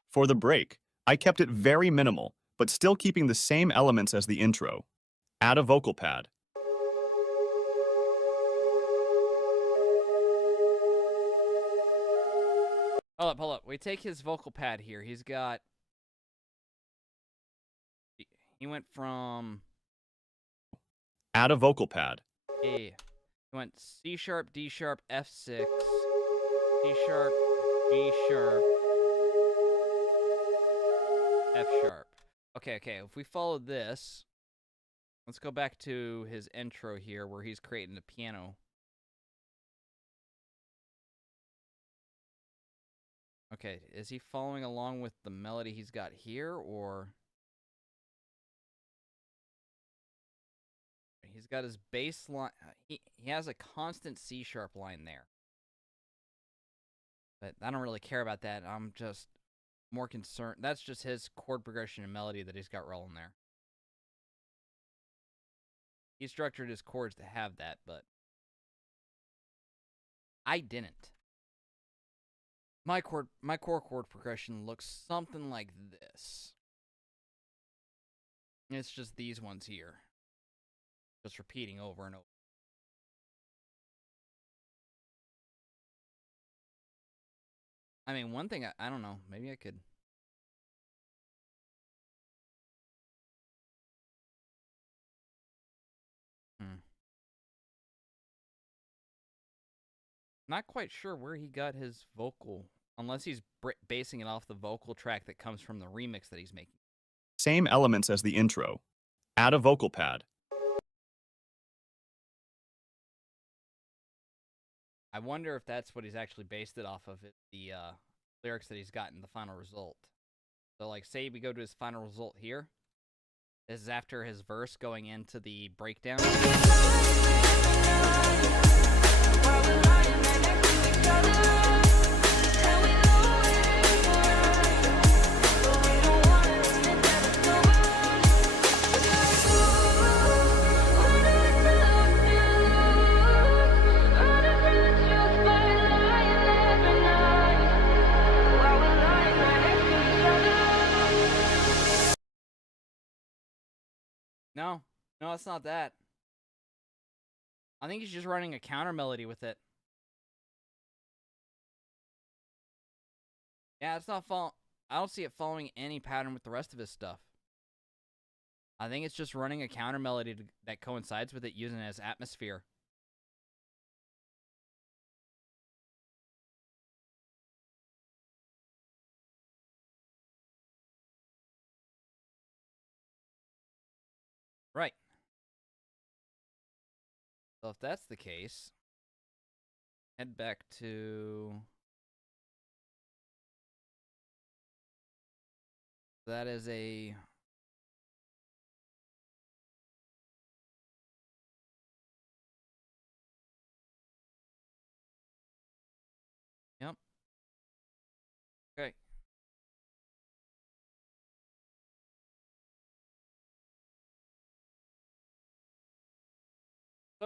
for the break, I kept it very minimal, but still keeping the same elements as the intro. Add a vocal pad. Hold up. We take his vocal pad here. He went from... Add a vocal pad. A. He went C sharp, D sharp, F6, C sharp, G sharp, F sharp. Okay. If we follow this, let's go back to his intro here where he's creating the piano. Okay, is he following along with the melody he's got here, or... He's got his bass line. He has a constant C sharp line there. But I don't really care about that. I'm just more concerned. That's just his chord progression and melody that he's got rolling there. He structured his chords to have that, but I didn't. My core chord progression looks something like this. It's just these ones here. Just repeating over and over. I mean, one thing, I don't know. Maybe I could... Not quite sure where he got his vocal, unless he's basing it off the vocal track that comes from the remix that he's making. Same elements as the intro. Add a vocal pad. I wonder if that's what he's actually based it off of, the lyrics that he's got in the final result. So, like, say we go to his final result here. This is after his verse going into the breakdown. No, it's not that. I think he's just running a counter melody with it. Yeah, it's not I don't see it following any pattern with the rest of his stuff. I think it's just running a counter melody that coincides with it, using it as atmosphere. Right. So if that's the case, head back to... That is a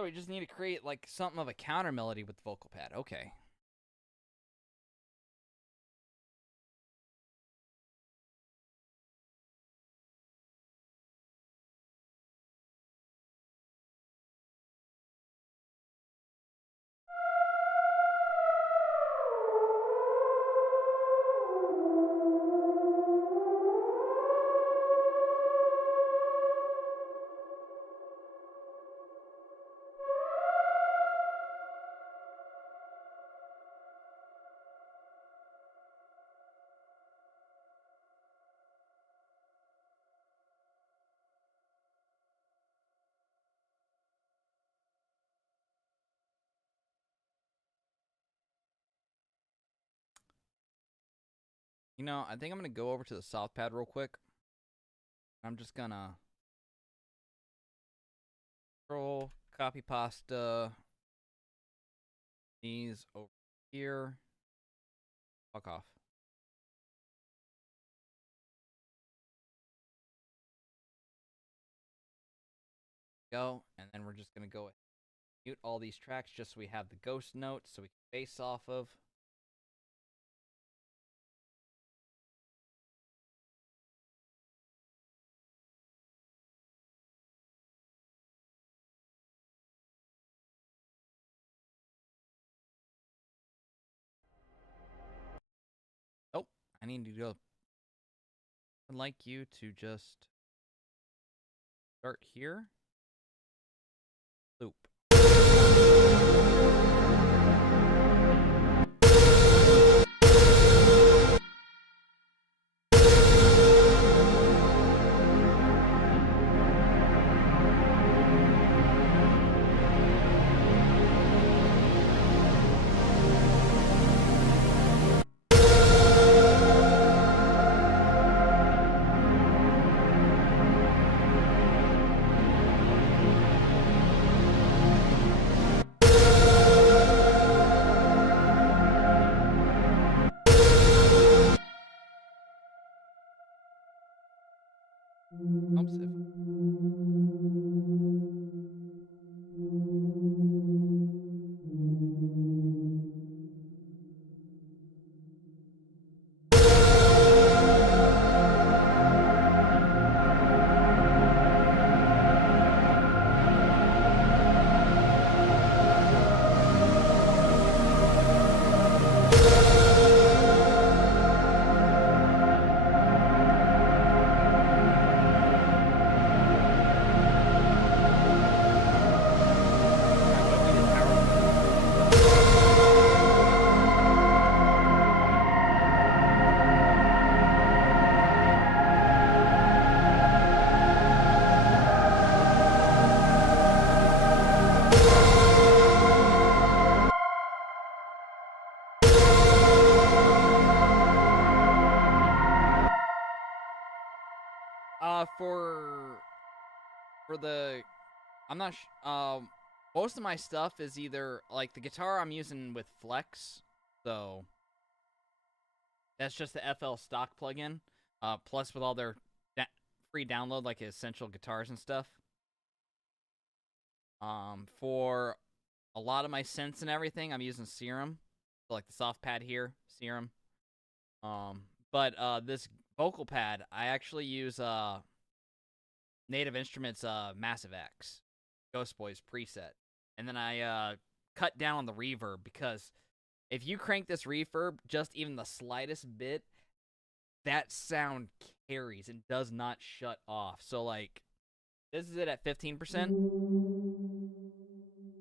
So we just need to create like something of a counter melody with the vocal pad. Okay. You know, I think I'm gonna go over to the soft pad real quick. I'm just gonna control copy pasta these over here. Fuck off. Go, and then we're just gonna go ahead and mute all these tracks just so we have the ghost notes so we can base off of. Oh, I need to go. I'd like you to just start here. Loop. Oops. For the, I'm not. Most of my stuff is either like the guitar I'm using with Flex, so that's just the FL stock plugin. Plus with all their free download like essential guitars and stuff. For a lot of my synths and everything, I'm using Serum, so like the soft pad here, Serum. But this vocal pad, I actually use Native Instruments Massive X, Ghost Boys preset. And then I cut down on the reverb because if you crank this reverb just even the slightest bit, that sound carries and does not shut off. So like, this is it at 15%.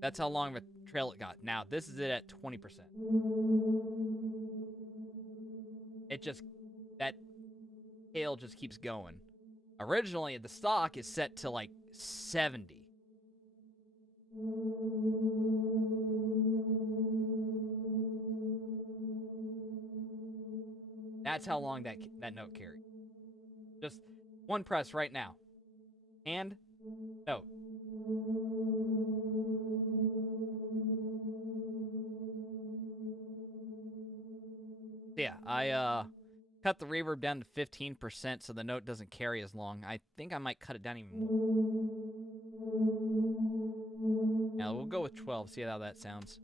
That's how long of a trail it got. Now this is it at 20%. It just, that tail just keeps going. Originally, the stock is set to like 70. That's how long that note carries. Just one press right now. And note. So yeah, I cut the reverb down to 15% so the note doesn't carry as long. I think I might cut it down even more. Now we'll go with 12, see how that sounds.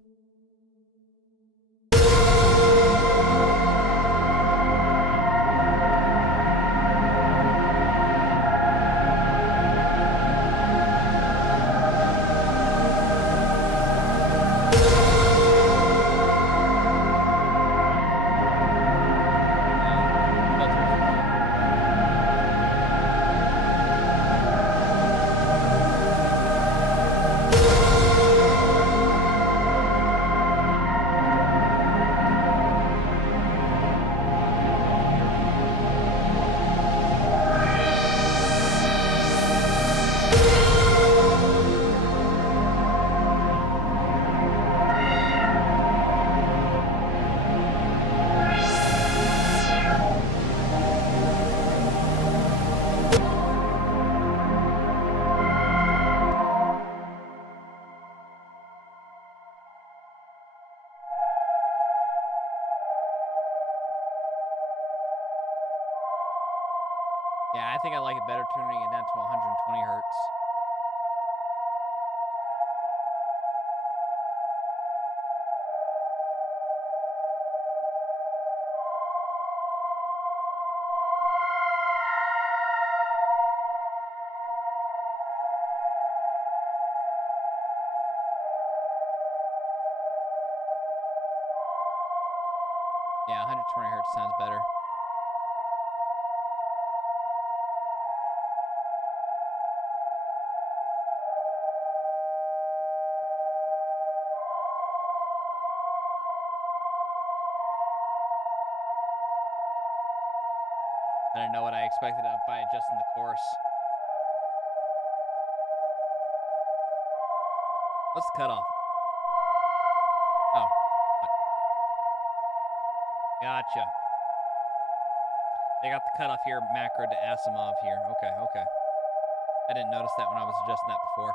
Yeah, I think I like it better turning it down to 120 hertz. Yeah, 120 hertz sounds better. I didn't know what I expected by adjusting the chorus. What's the cutoff? Oh. What? Gotcha. They got the cutoff here, macro to Asimov here. Okay, okay. I didn't notice that when I was adjusting that before.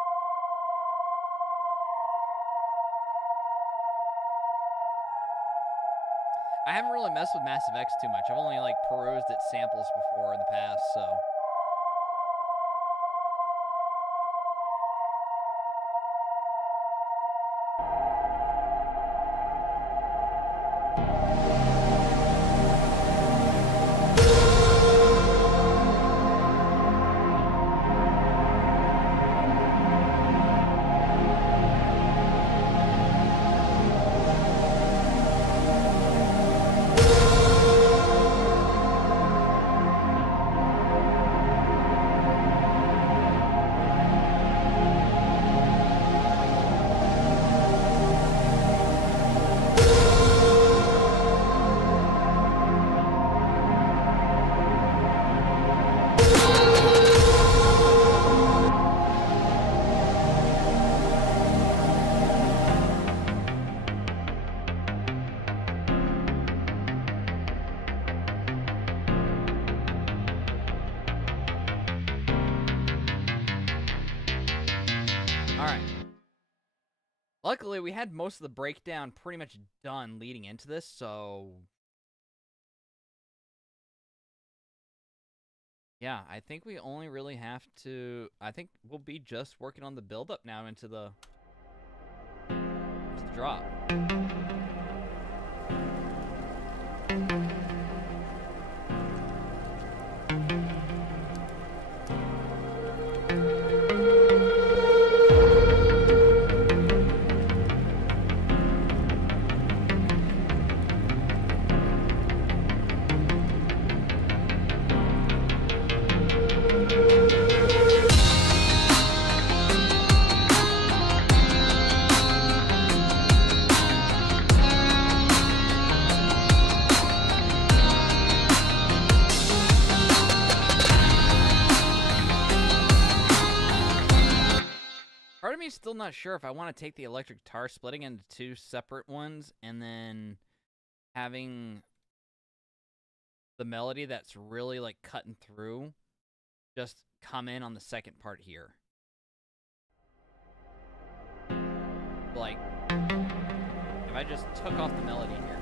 I haven't really messed with Massive X too much. I've only like perused its samples before in the past, so. Luckily, we had most of the breakdown pretty much done leading into this, so... Yeah, I think we only really have to... I think we'll be just working on the build-up now into the drop. Part of me is still not sure if I want to take the electric guitar, splitting into two separate ones, and then having the melody that's really like cutting through just come in on the second part here. Like, if I just took off the melody here.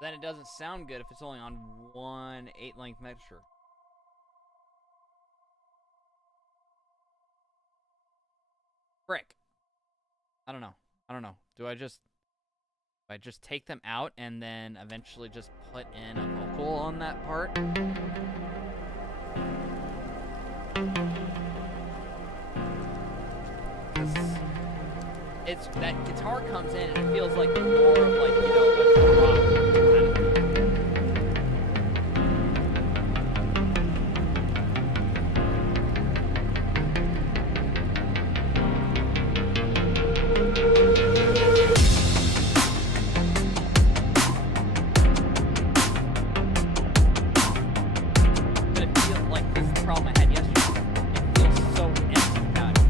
Then it doesn't sound good if it's only on one 8-length mixture. Frick. I don't know. Do I just take them out and then eventually just put in a vocal on that part? It's that guitar comes in and it feels like more of like, you know, a drop kind of thing. But it feels like this is the problem I had yesterday. It feels so empty without it.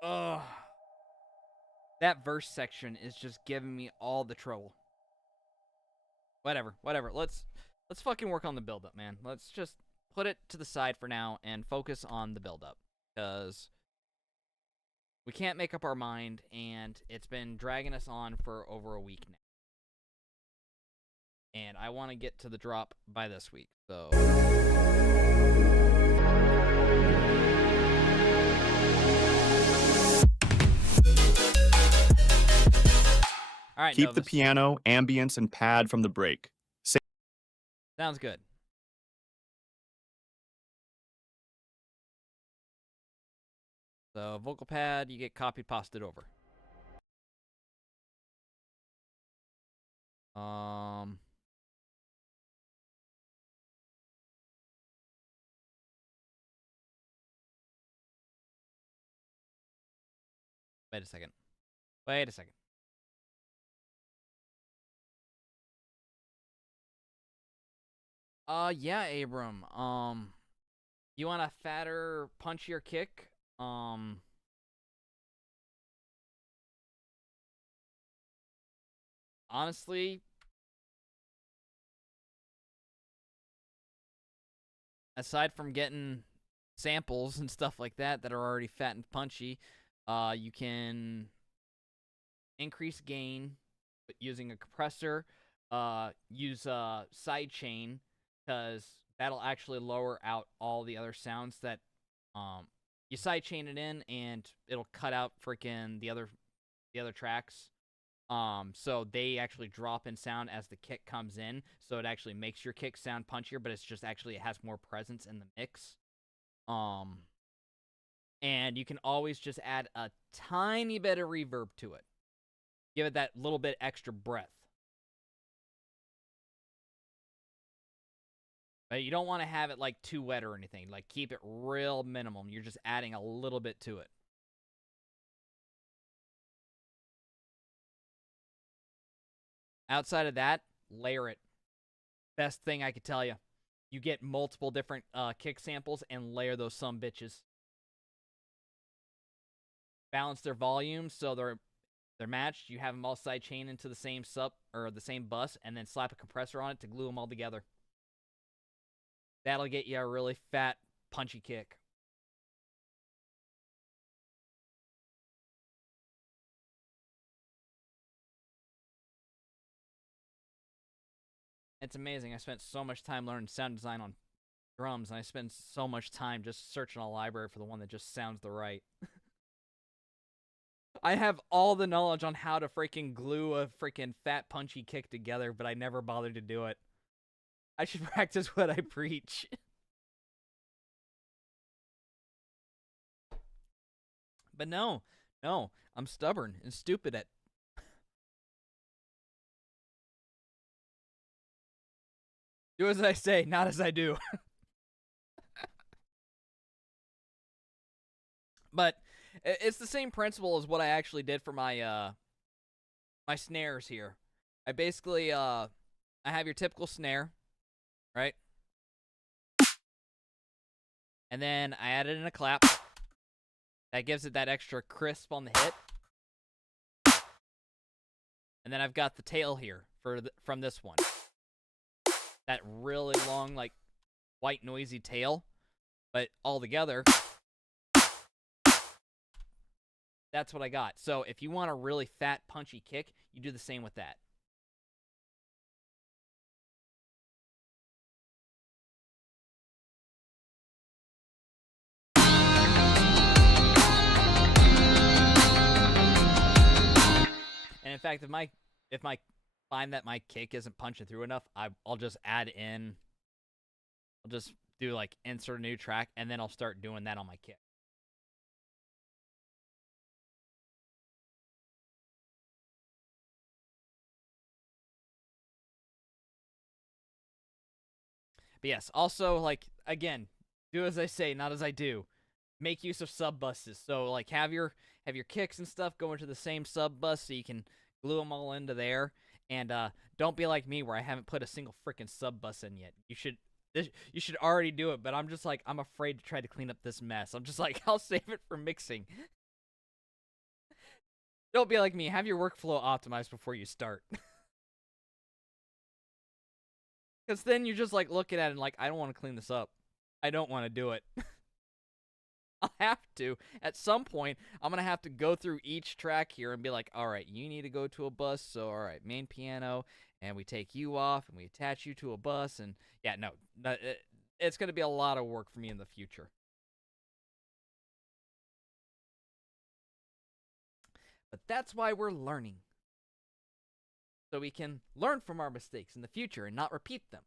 Ugh. That verse section is just giving me all the trouble. Whatever. Let's fucking work on the build-up, man. Let's just put it to the side for now and focus on the build-up. Because we can't make up our mind, and it's been dragging us on for over a week now. And I want to get to the drop by this week, so... All right, Keep the Novus. piano, ambience, and pad from the break. Sounds good. So, vocal pad, you get copied, pasted over. Wait a second. Yeah, Abram. You want a fatter, punchier kick? Honestly, aside from getting samples and stuff like that that are already fat and punchy, you can increase gain using a compressor, use a sidechain, because that'll actually lower out all the other sounds that you sidechain it in, and it'll cut out freaking the other tracks. So they actually drop in sound as the kick comes in, so it actually makes your kick sound punchier, but it's just actually it has more presence in the mix. And you can always just add a tiny bit of reverb to it. Give it that little bit extra breath. But you don't want to have it like too wet or anything. Like keep it real minimum. You're just adding a little bit to it. Outside of that, layer it. Best thing I could tell you. You get multiple different kick samples and layer those some bitches. Balance their volume so they're matched. You have them all sidechain into the same sub or the same bus, and then slap a compressor on it to glue them all together. That'll get you a really fat, punchy kick. It's amazing. I spent so much time learning sound design on drums, and I spend so much time just searching a library for the one that just sounds the right. I have all the knowledge on how to freaking glue a freaking fat, punchy kick together, but I never bothered to do it. I should practice what I preach. But no, I'm stubborn and stupid at... Do as I say, not as I do. But it's the same principle as what I actually did for my my snares here. I basically I I have your typical snare, right? And then I added in a clap. That gives it that extra crisp on the hit. And then I've got the tail here from this one. That really long, like, white noisy tail. But all together, that's what I got. So if you want a really fat, punchy kick, you do the same with that. And in fact, if my find that my kick isn't punching through enough, I'll just add in. I'll just do like insert a new track, and then I'll start doing that on my kick. But yes, also, like, again, do as I say, not as I do. Make use of sub buses. So like have your kicks and stuff go into the same sub bus so you can glue them all into there. And don't be like me where I haven't put a single freaking sub bus in yet. You should already do it, but I'm just like, I'm afraid to try to clean up this mess. I'm just like, I'll save it for mixing. Don't be like me. Have your workflow optimized before you start. Because then you're just like looking at it and like, I don't want to clean this up. I don't want to do it. I'll have to. At some point, I'm going to have to go through each track here and be like, all right, you need to go to a bus. So, all right, main piano, and we take you off and we attach you to a bus. And yeah, no, it's going to be a lot of work for me in the future. But that's why we're learning. So we can learn from our mistakes in the future and not repeat them.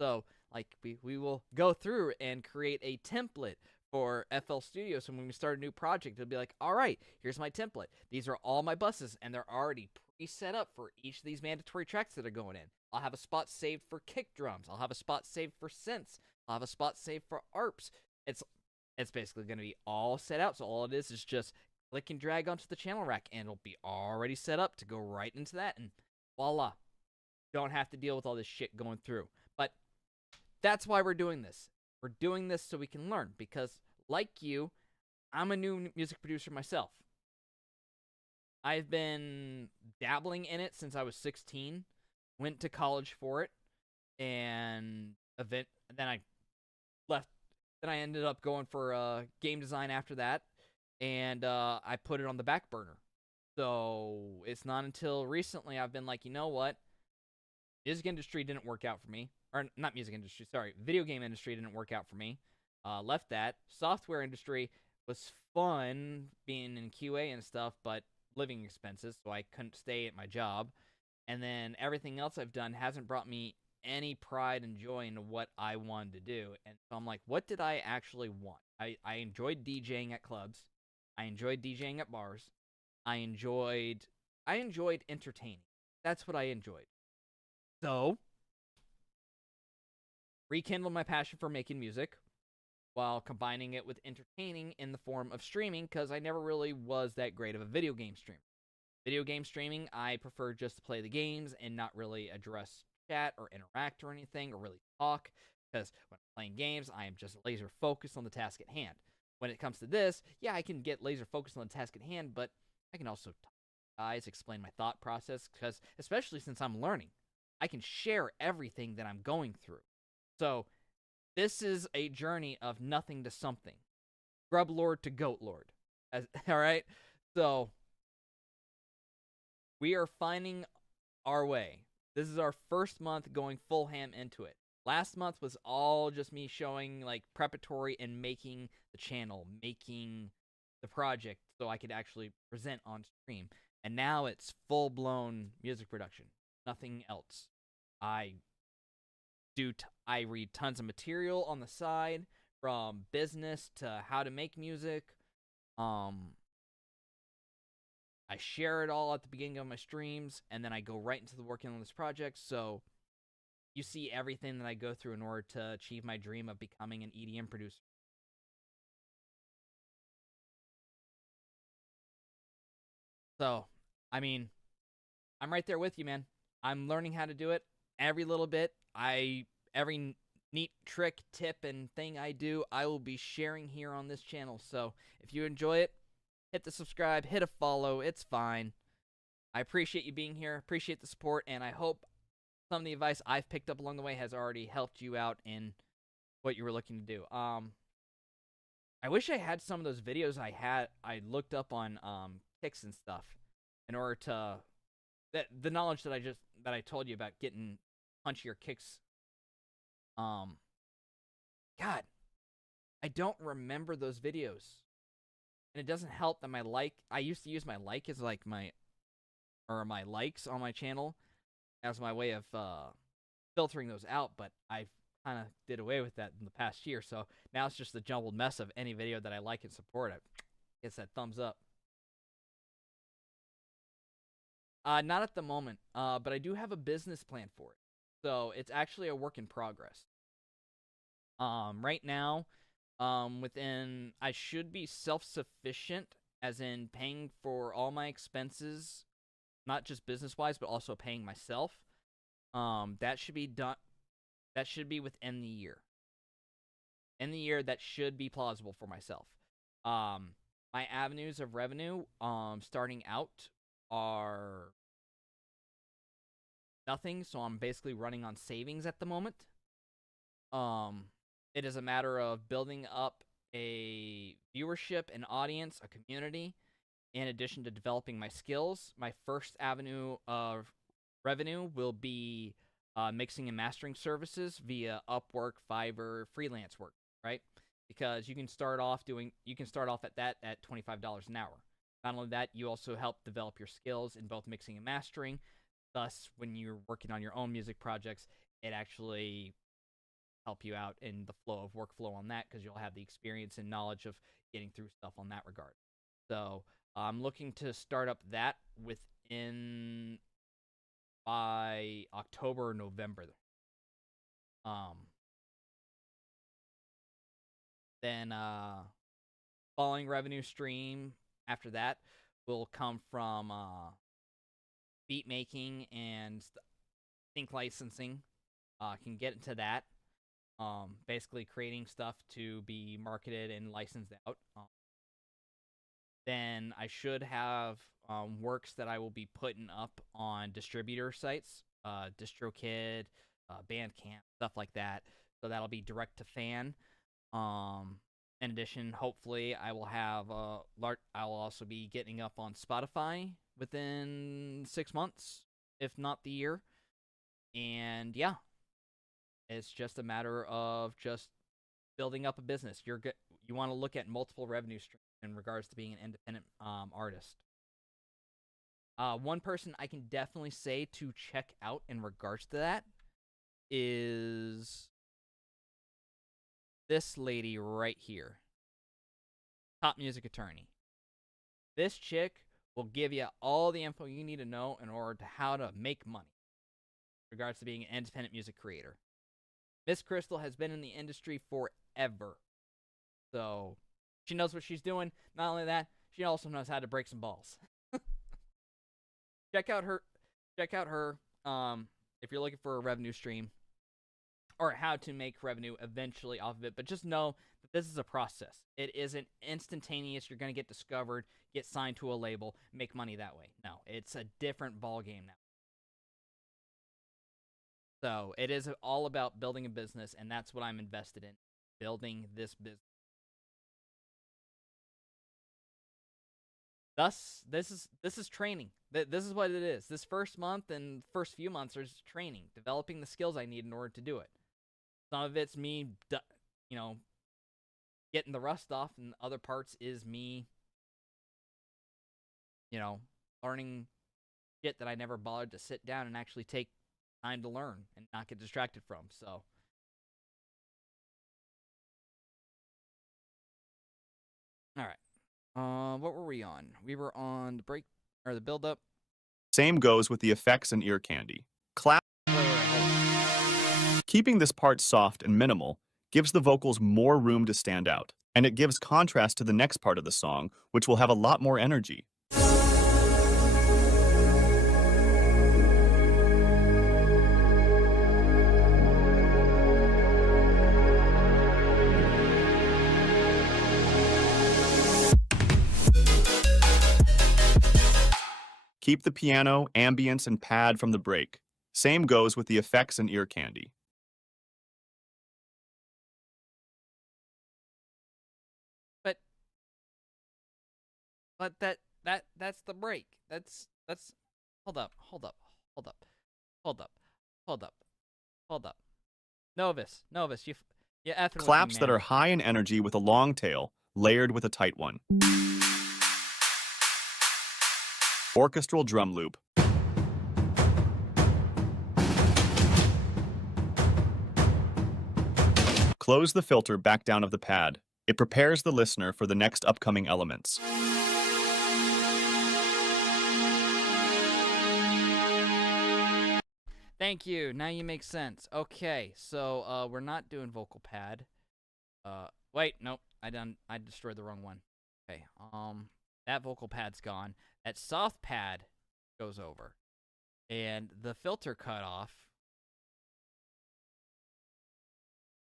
So, like, we will go through and create a template for FL Studio. So when we start a new project, it'll be like, all right, here's my template. These are all my buses, and they're already pre-set up for each of these mandatory tracks that are going in. I'll have a spot saved for kick drums. I'll have a spot saved for synths. I'll have a spot saved for ARPs. It's basically going to be all set out. So all it is just click and drag onto the channel rack, and it'll be already set up to go right into that, and voila. Don't have to deal with all this shit going through. But that's why we're doing this. We're doing this so we can learn, because, like you, I'm a new music producer myself. I've been dabbling in it since I was 16, went to college for it, and then I left. Then I ended up going for game design after that, and I put it on the back burner. So it's not until recently I've been like, you know what? Music industry didn't work out for me. Or not music industry, sorry. Video game industry didn't work out for me. Left that. Software industry was fun being in QA and stuff, but living expenses, so I couldn't stay at my job. And then everything else I've done hasn't brought me any pride and joy into what I wanted to do. And so I'm like, what did I actually want? I enjoyed DJing at clubs. I enjoyed DJing at bars. I enjoyed entertaining. That's what I enjoyed. So, rekindled my passion for making music while combining it with entertaining in the form of streaming, because I never really was that great of a video game streamer. Video game streaming, I prefer just to play the games and not really address chat or interact or anything or really talk, because when I'm playing games, I am just laser focused on the task at hand. When it comes to this, yeah, I can get laser focused on the task at hand, but I can also talk to guys, explain my thought process, because especially since I'm learning, I can share everything that I'm going through. So this is a journey of nothing to something. Grub Lord to Goat Lord. All right? So we are finding our way. This is our first month going full ham into it. Last month was all just me showing like preparatory and making the channel, making the project so I could actually present on stream. And now it's full-blown music production. Nothing else. I read tons of material on the side, from business to how to make music. I share it all at the beginning of my streams, and then I go right into the working on this project. So you see everything that I go through in order to achieve my dream of becoming an EDM producer. So, I mean, I'm right there with you, man. I'm learning how to do it. every little bit, every neat trick, tip, and thing I do, I will be sharing here on this channel. So if you enjoy it, hit the subscribe, hit a follow. It's fine. I appreciate you being here, appreciate the support, and I hope some of the advice I've picked up along the way has already helped you out in what you were looking to do. I wish I had some of those videos I looked up on kicks and stuff in order to the knowledge that I told you about getting punchier kicks. God, I don't remember those videos. And it doesn't help that I used to use my like as like my likes on my channel as my way of filtering those out, but I've kind of did away with that in the past year, so now it's just a jumbled mess of any video that I like and support. It gets that thumbs up. Not at the moment, but I do have a business plan for it, so it's actually a work in progress. Right now, I should be self-sufficient, as in paying for all my expenses, not just business-wise, but also paying myself. That should be done. That should be within the year. In the year, that should be plausible for myself. My avenues of revenue, starting out, are nothing, so I'm basically running on savings at the moment. It is a matter of building up a viewership, an audience, a community, in addition to developing my skills. My first avenue of revenue will be mixing and mastering services via Upwork, Fiverr, freelance work, right? Because you can start off at that at $25 an hour. Not only that, you also help develop your skills in both mixing and mastering. Thus, when you're working on your own music projects, it actually help you out in the workflow on that, because you'll have the experience and knowledge of getting through stuff on that regard. So I'm looking to start up that by October or November. Then following revenue stream after that will come from beat making and sync licensing. Can get into that. Basically creating stuff to be marketed and licensed out. Then I should have works that I will be putting up on distributor sites, DistroKid, Bandcamp, stuff like that. So that'll be direct to fan. In addition, hopefully, I will also be getting up on Spotify within 6 months, if not the year. And yeah, it's just a matter of just building up a business. You want to look at multiple revenue streams in regards to being an independent artist. One person I can definitely say to check out in regards to that is this lady right here. Top Music Attorney. This chick will give you all the info you need to know in order to how to make money in regards to being an independent music creator. Miss Crystal has been in the industry forever. So she knows what she's doing. Not only that, she also knows how to break some balls. Check out her if you're looking for a revenue stream or how to make revenue eventually off of it. But just know that this is a process. It isn't instantaneous. You're going to get discovered, get signed to a label, make money that way. No, it's a different ball game now. So it is all about building a business, and that's what I'm invested in, building this business. Thus, this is training. This is what it is. This first month and first few months is training, developing the skills I need in order to do it. Some of it's me, getting the rust off, and other parts is me, learning shit that I never bothered to sit down and actually take time to learn and not get distracted from. So, all right. What were we on? We were on the break or the build up. Same goes with the effects and ear candy. Keeping this part soft and minimal gives the vocals more room to stand out, and it gives contrast to the next part of the song, which will have a lot more energy. Keep the piano, ambience, and pad from the break. Same goes with the effects and ear candy. But that's the break. That's hold up. Novus, you effing with me, Claps that man. are high in energy with a long tail, layered with a tight one. Orchestral drum loop. Close the filter back down of the pad. It prepares the listener for the next upcoming elements. Thank you. Now you make sense. Okay, so we're not doing vocal pad. Wait, nope. I destroyed the wrong one. Okay. That vocal pad's gone. That soft pad goes over. And the filter cutoff.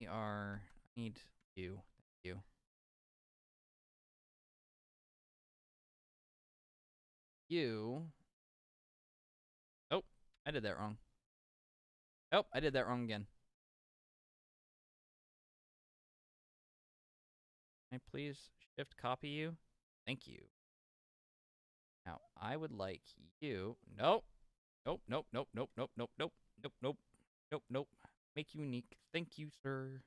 I need you. Thank you. Oh, I did that wrong. Oh, I did that wrong again. Can I please shift copy you? Thank you. Now, I would like you. Nope. Nope. Make you unique. Thank you, sir.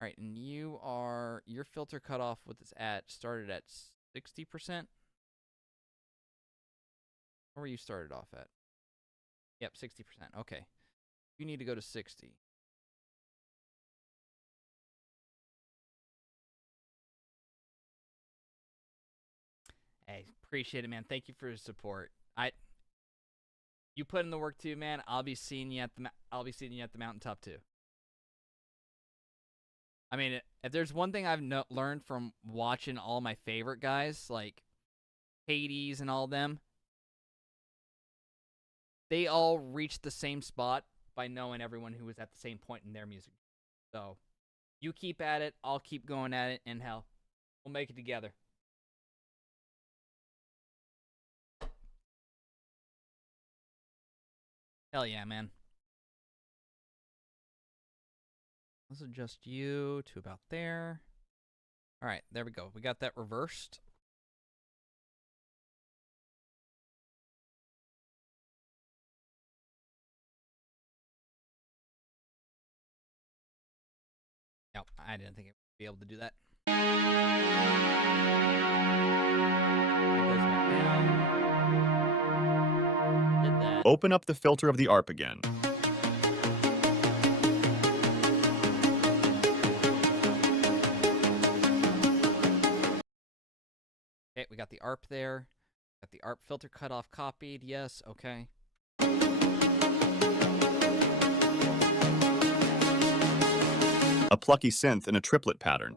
All right, and your filter cutoff with this started at 60%. Where were you started off at? Yep, 60%. Okay. You need to go to 60. Hey, appreciate it, man. Thank you for your support. You put in the work too, man. I'll be seeing you at the mountaintop too. I mean, if there's one thing I've learned from watching all my favorite guys like Hades and all them, they all reached the same spot by knowing everyone who was at the same point in their music. So, you keep at it, I'll keep going at it, and hell, we'll make it together. Hell yeah, man. Let's adjust you to about there. All right, there we go. We got that reversed. No, I didn't think it would be able to do that. Did that. Open up the filter of the ARP again. Okay, we got the ARP there. Got the ARP filter cutoff copied. Yes, okay. A plucky synth in a triplet pattern.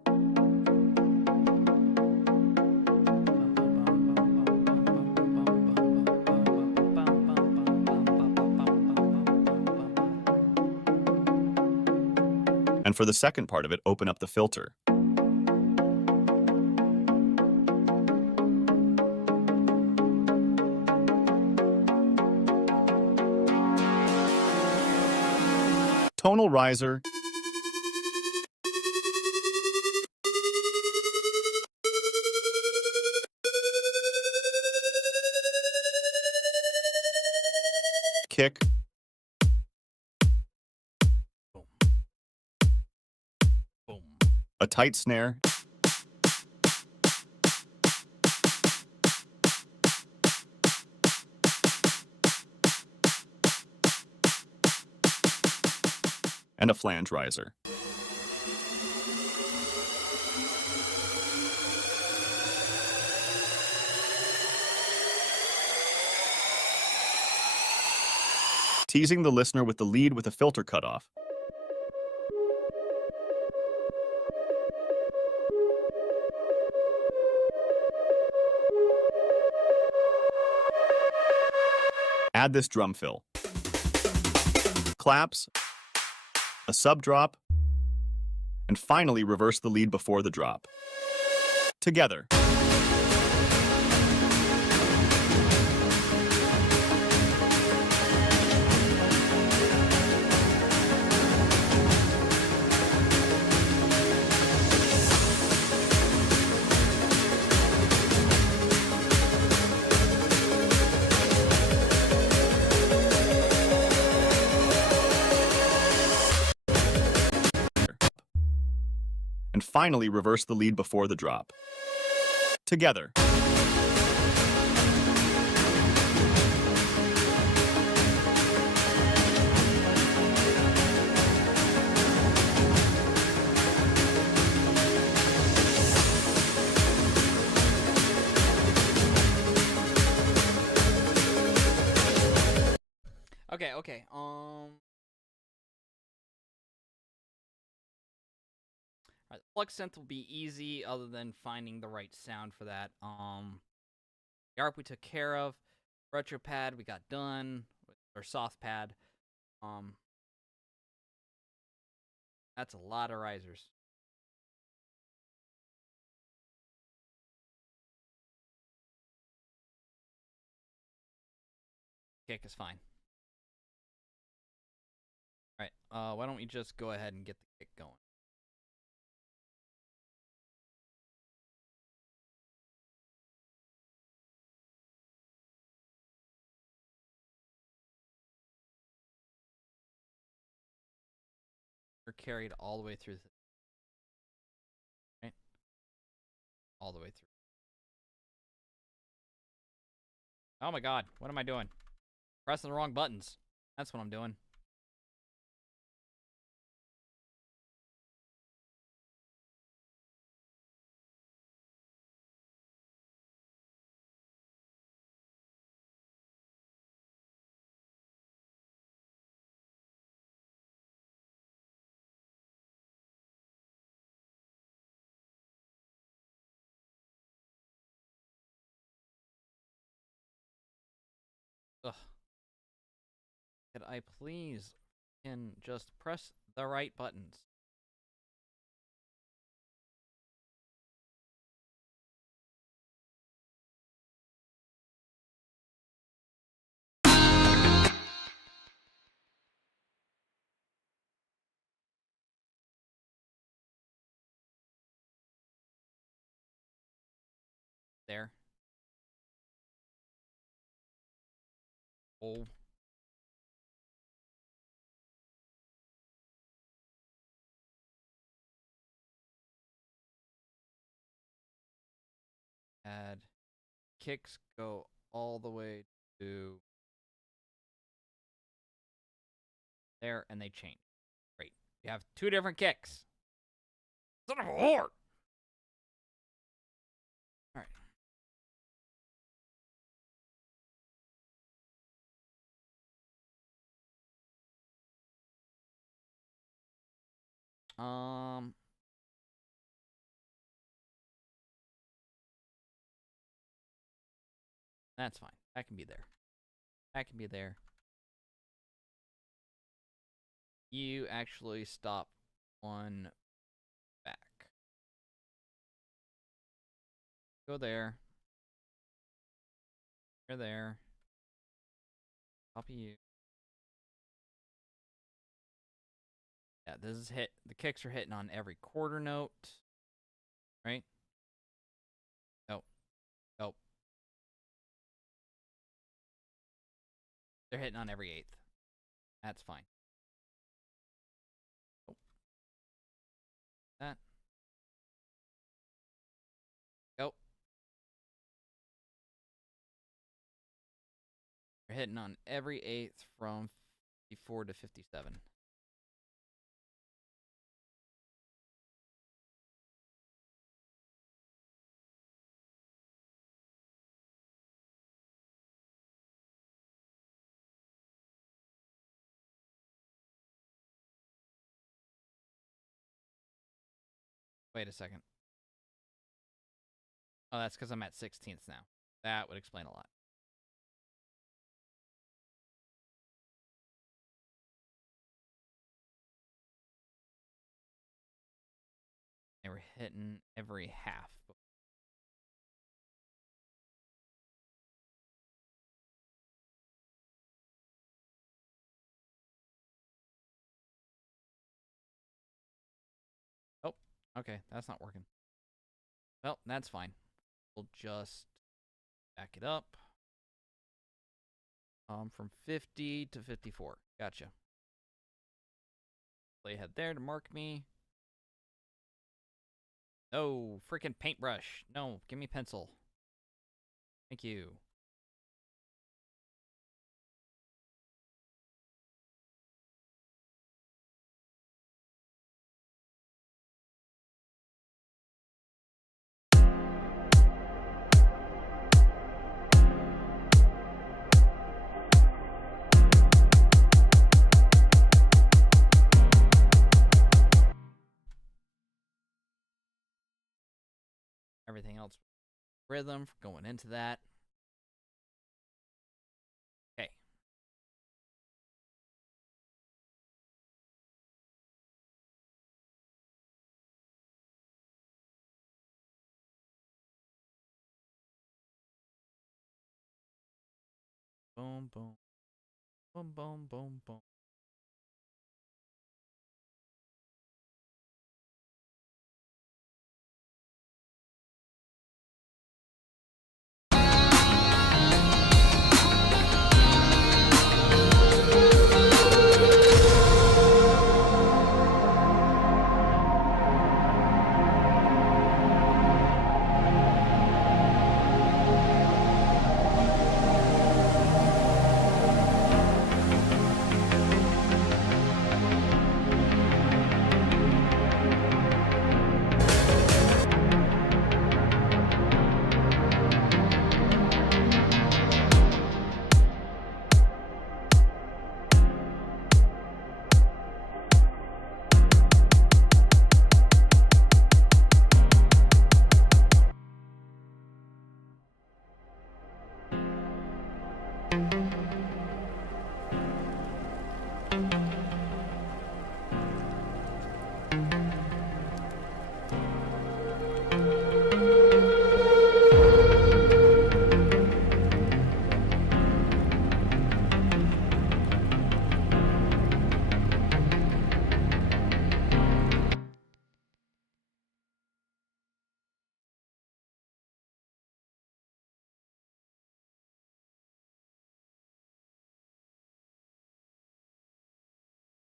And for the second part of it, open up the filter. Tonal riser. Kick. Boom. Boom. A tight snare. And a flange riser. Teasing the listener with the lead with a filter cutoff. Add this drum fill. Claps, a sub drop, and finally reverse the lead before the drop. Together. and finally reverse the lead before the drop. Together. Okay. Alright, Flux Synth will be easy other than finding the right sound for that. Yarp we took care of. Retro pad we got done. Or soft pad. That's a lot of risers. Kick is fine. Alright, why don't we just go ahead and get the kick going? We're carried all the way through. Right? All the way through. Oh my god, what am I doing? Pressing the wrong buttons. That's what I'm doing. Ugh. Could I please can just press the right buttons? There. Oh. Add kicks go all the way to there, and they change. Great. You have two different kicks. Son of a whore! Alright. That's fine. That can be there. That can be there. You actually stop one back. Go there. You're there. Copy you. Yeah, this is hit. The kicks are hitting on every quarter note. Right? Nope. Nope. They're hitting on every eighth. That's fine. Oh. That. Go. They're hitting on every eighth from 54 to 57. Wait a second. Oh, that's because I'm at 16ths now. That would explain a lot. They were hitting every half. Oh, okay. That's not working. Well, that's fine. We'll just back it up. From 50 to 54. Gotcha. Play ahead there to mark me. No, freaking paintbrush. No, give me pencil. Thank you. Everything else, rhythm going into that. Okay. Boom, boom, boom, boom, boom, boom.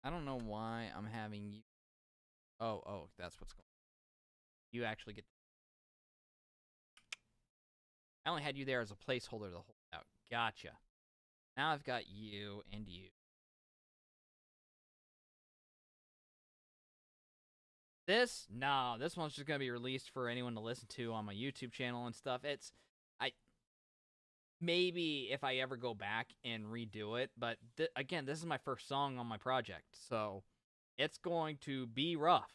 I don't know why I'm having you. Oh, that's what's going on. You actually get. I only had you there as a placeholder to hold out. Gotcha. Now I've got you and you. No, this one's just gonna be released for anyone to listen to on my YouTube channel and stuff. I maybe if I ever go back and redo it, but again, this is my first song on my project, so it's going to be rough.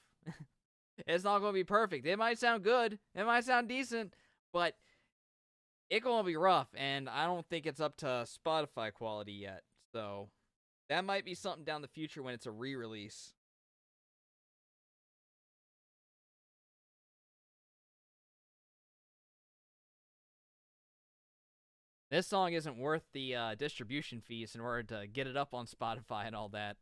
It's not going to be perfect. It might sound good, it might sound decent, but it's going to be rough, and I don't think it's up to Spotify quality yet. So that might be something down the future when it's a re-release. This song isn't worth the distribution fees in order to get it up on Spotify and all that.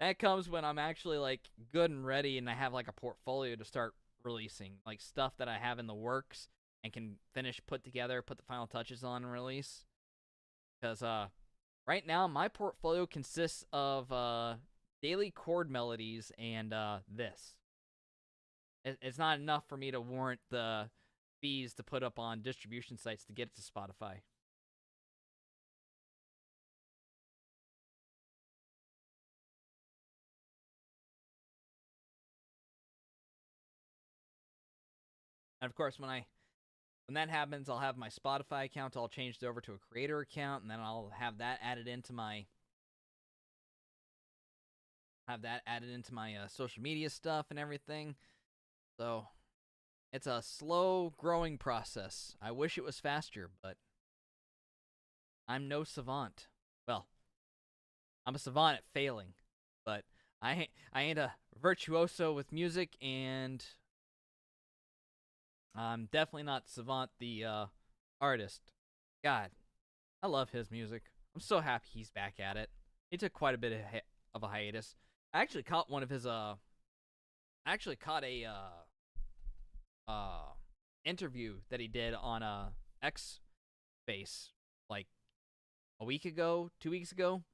That comes when I'm actually like good and ready and I have like a portfolio to start releasing, like stuff that I have in the works and can finish, put together, put the final touches on and release. Because right now my portfolio consists of daily chord melodies and this. It's not enough for me to warrant the fees to put up on distribution sites to get it to Spotify. And of course, when that happens, I'll have my Spotify account all changed over to a creator account, and then I'll have that added into my social media stuff and everything. So it's a slow growing process. I wish it was faster, but I'm no savant. Well, I'm a savant at failing, but I ain't a virtuoso with music, and I'm definitely not savant the artist. God, I love his music. I'm so happy he's back at it. He took quite a bit of a hiatus. I actually caught one of his I actually caught a interview that he did on X Space like a week ago, 2 weeks ago.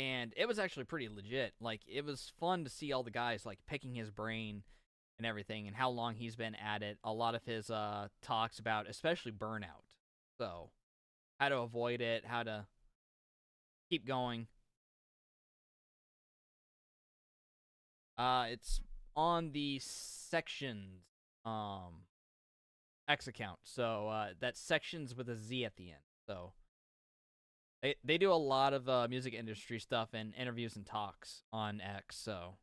and it was actually pretty legit. Like, it was fun to see all the guys like picking his brain and everything, and how long he's been at it. A lot of his talks about, especially burnout, so how to avoid it, how to keep going. It's on the sections X account. So that's sections with a Z at the end. So they do a lot of music industry stuff and interviews and talks on X. So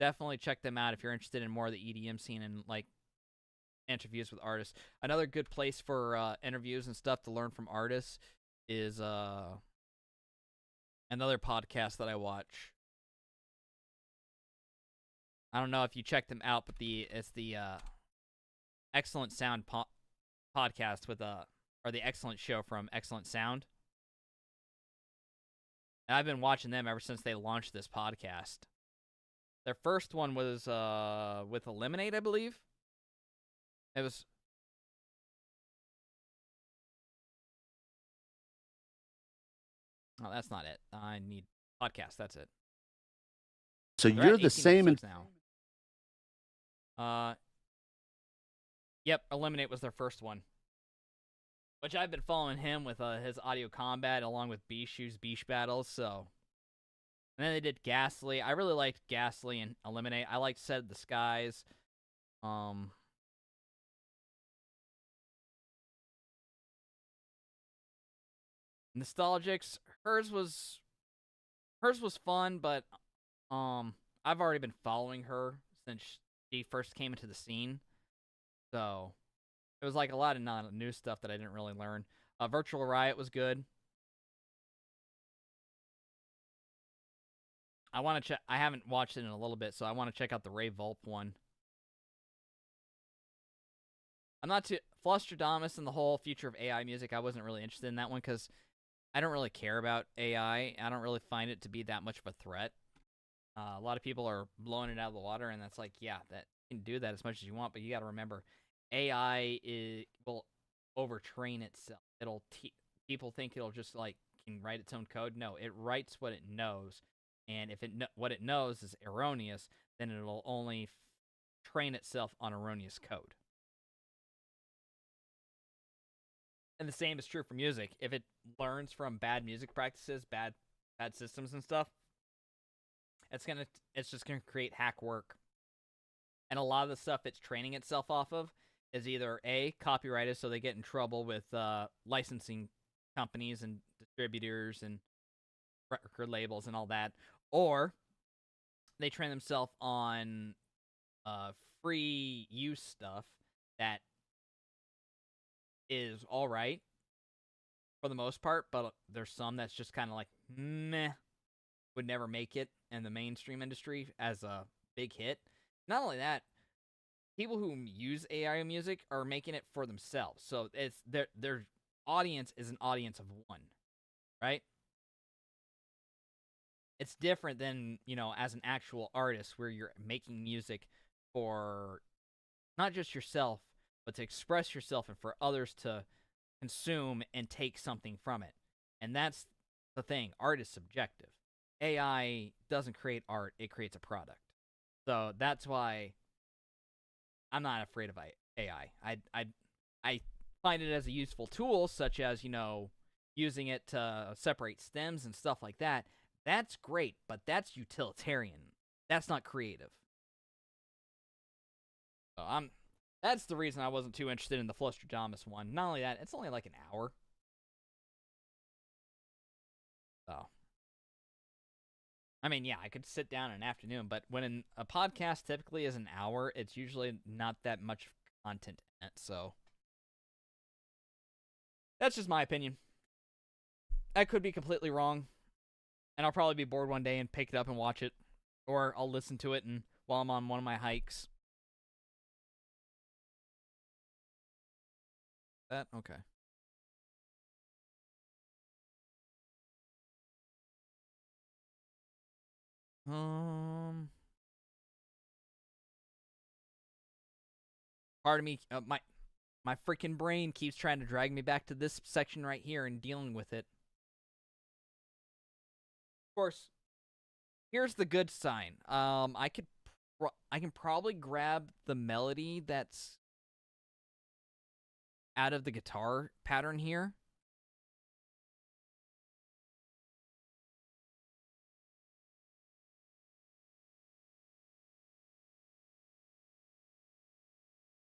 definitely check them out if you're interested in more of the EDM scene and like interviews with artists. Another good place for interviews and stuff to learn from artists is another podcast that I watch. I don't know if you check them out, but it's the Excellent Sound podcast with or the Excellent Show from Excellent Sound. And I've been watching them ever since they launched this podcast. Their first one was with Eliminate, I believe. It was. Oh, that's not it. I need podcast. That's it. So They're you're at the 18 same. episodes now. Yep. Eliminate was their first one, which I've been following him with his Audio Combat along with Bishu's Bish Battles. So, and then they did Ghastly. I really liked Ghastly and Eliminate. I liked Set of the Skies. Nostalgics. Hers was fun, but I've already been following her since she first came into the scene. So it was like a lot of new stuff that I didn't really learn. Virtual Riot was good. I want to check. I haven't watched it in a little bit, so I want to check out the Ray Volp one. I'm not too Flusterdamus and the whole future of AI music. I wasn't really interested in that one because I don't really care about AI. I don't really find it to be that much of a threat. A lot of people are blowing it out of the water, and that's like, yeah, that you can do that as much as you want, but you got to remember, AI will overtrain itself. People think it'll just like can write its own code. No, it writes what it knows, and if what it knows is erroneous, then it'll only train itself on erroneous code. And the same is true for music. If it learns from bad music practices, bad systems and stuff, it's just gonna create hack work. And a lot of the stuff it's training itself off of is either A, copyrighted, so they get in trouble with licensing companies and distributors and record labels and all that, or they train themselves on free use stuff that is all right for the most part, but there's some that's just kind of like meh, would never make it in the mainstream industry as a big hit. Not only that, people who use AI music are making it for themselves, so it's their audience is an audience of one, right? It's different than, as an actual artist where you're making music for not just yourself, but to express yourself and for others to consume and take something from it. And that's the thing. Art is subjective. AI doesn't create art, it creates a product. So that's why I'm not afraid of AI. I find it as a useful tool, such as, using it to separate stems and stuff like that. That's great, but that's utilitarian. That's not creative. So that's the reason I wasn't too interested in the Flusterdamus one. Not only that, it's only like an hour. So, I mean, yeah, I could sit down in an afternoon, but when a podcast typically is an hour, it's usually not that much content in it. So, that's just my opinion. I could be completely wrong, and I'll probably be bored one day and pick it up and watch it, or I'll listen to it and while I'm on one of my hikes. That okay. Part of me, my freaking brain keeps trying to drag me back to this section right here and dealing with it. course, here's the good sign. I can probably grab the melody that's out of the guitar pattern here.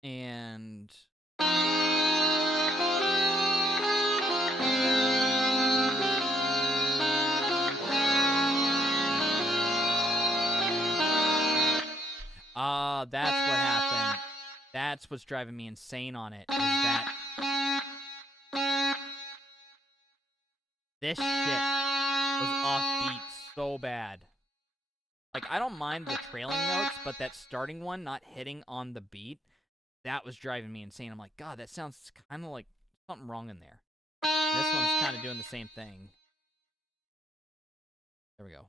And that's what happened. That's what's driving me insane on it, is that this shit was offbeat so bad. Like, I don't mind the trailing notes, but that starting one not hitting on the beat, that was driving me insane. I'm like, God, that sounds kind of like something wrong in there. And this one's kind of doing the same thing. There we go.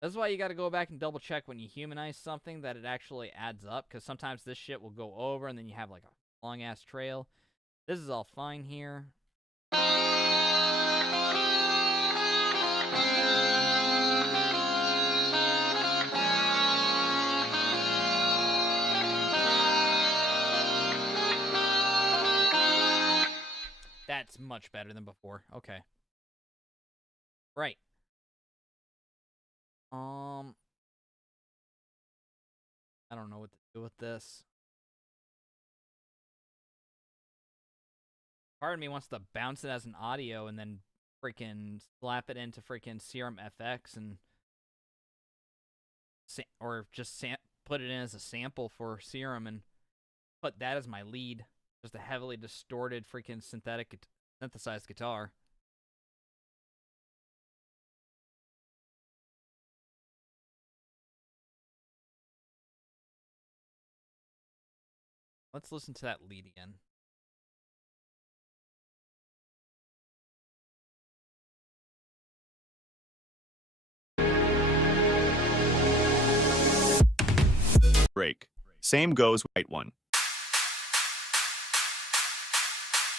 That's why you got to go back and double check when you humanize something that it actually adds up, because sometimes this shit will go over and then you have like a long ass trail. This is all fine here. That's much better than before. Okay. Right. I don't know what to do with this. Part of me wants to bounce it as an audio and then freaking slap it into freaking Serum FX and or just put it in as a sample for Serum and put that as my lead. Just a heavily distorted freaking synthesized guitar. Let's listen to that lead again. Break. Same goes with right one.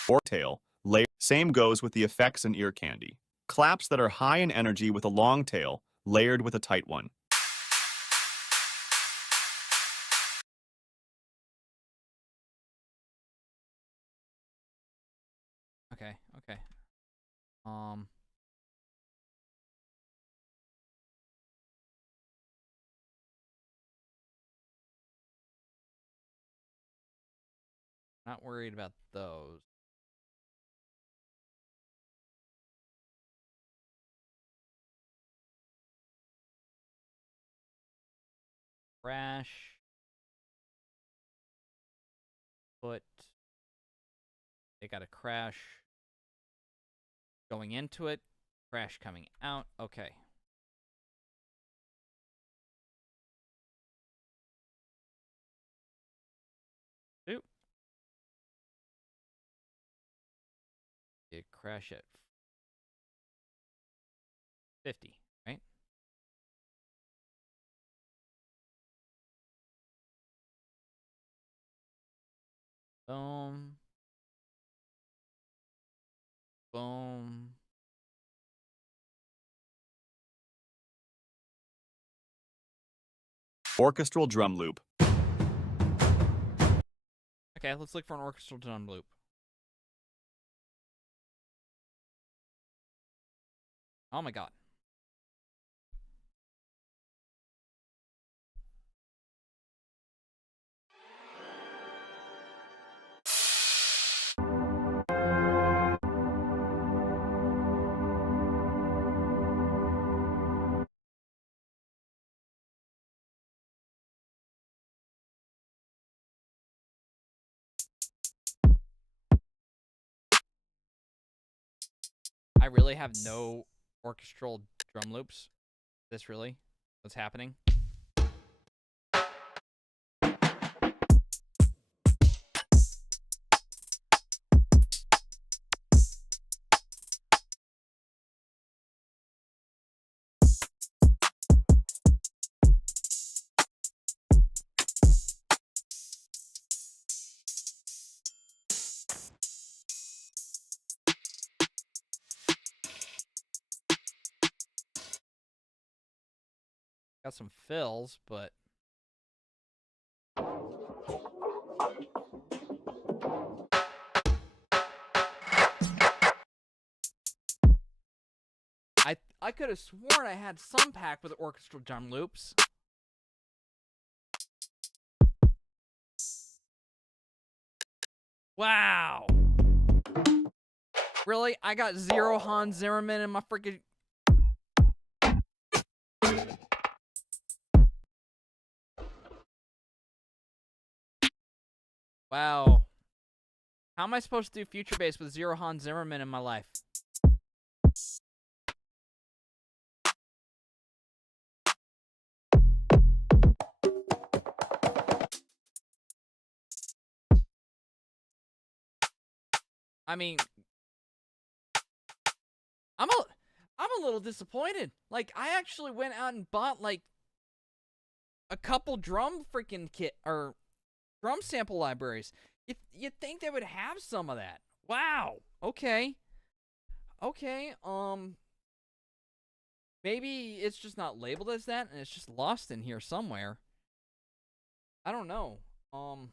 Or tail. Same goes with the effects and ear candy. Claps that are high in energy with a long tail, layered with a tight one. Okay, okay. Not worried about those. Crash. They got a crash going into it, crash coming out. Okay. Oop. It crash at 50, right? Boom. Boom. Orchestral drum loop. Okay, let's look for an orchestral drum loop. Oh my god. I really have no orchestral drum loops. Is this really what's happening? Got some fills, but I could have sworn I had some pack with orchestral drum loops. Wow. Really? I got 0 Hans Zimmerman in my freaking... Wow. How am I supposed to do future bass with 0 Hans Zimmerman in my life? I mean, I'm a little disappointed. Like, I actually went out and bought like a couple drum freaking kit or drum sample libraries. You'd think they would have some of that. Wow. Okay. Okay. Maybe it's just not labeled as that and it's just lost in here somewhere. I don't know. Oh.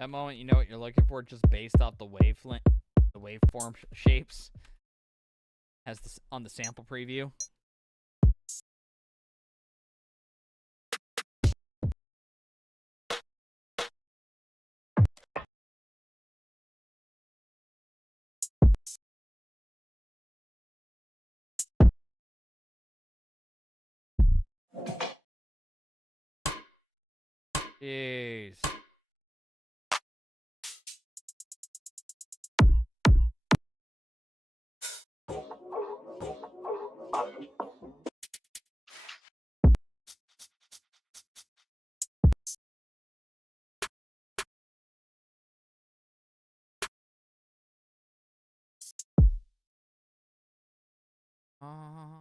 That moment, you know what you're looking for, just based off the waveform shapes, as on the sample preview. Jeez.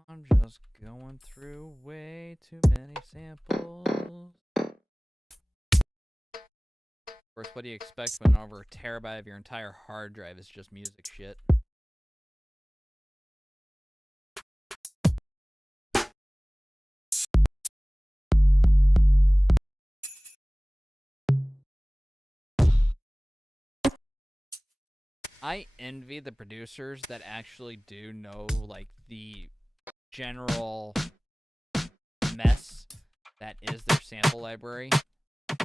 I'm just going through way too many samples. Of course, what do you expect when over a terabyte of your entire hard drive is just music shit? I envy the producers that actually do know, like, the general mess that is their sample library,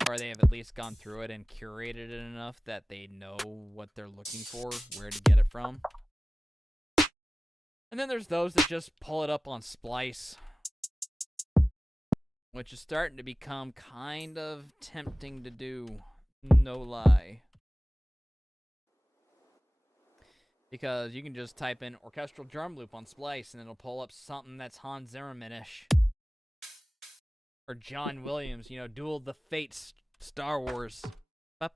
or they have at least gone through it and curated it enough that they know what they're looking for, where to get it from. And then there's those that just pull it up on Splice, which is starting to become kind of tempting to do, no lie. Because you can just type in orchestral drum loop on Splice and it'll pull up something that's Hans Zimmerman-ish. Or John Williams, Duel of the Fates, Star Wars. God,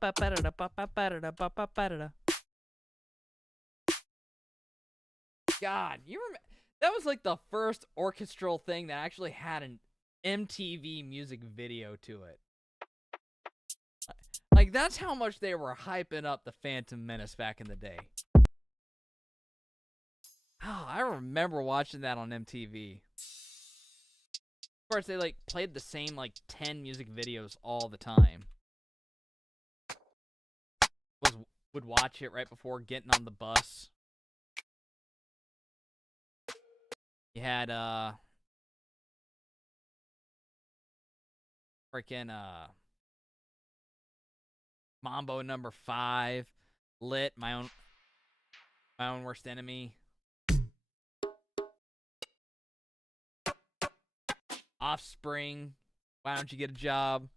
you remember that was like the first orchestral thing that actually had an MTV music video to it. Like, that's how much they were hyping up the Phantom Menace back in the day. Oh, I remember watching that on MTV. Of course, they like played the same like 10 music videos all the time. Would watch it right before getting on the bus. You had freaking Mambo number 5, Lit, my own worst enemy. Offspring, Why Don't You Get a Job?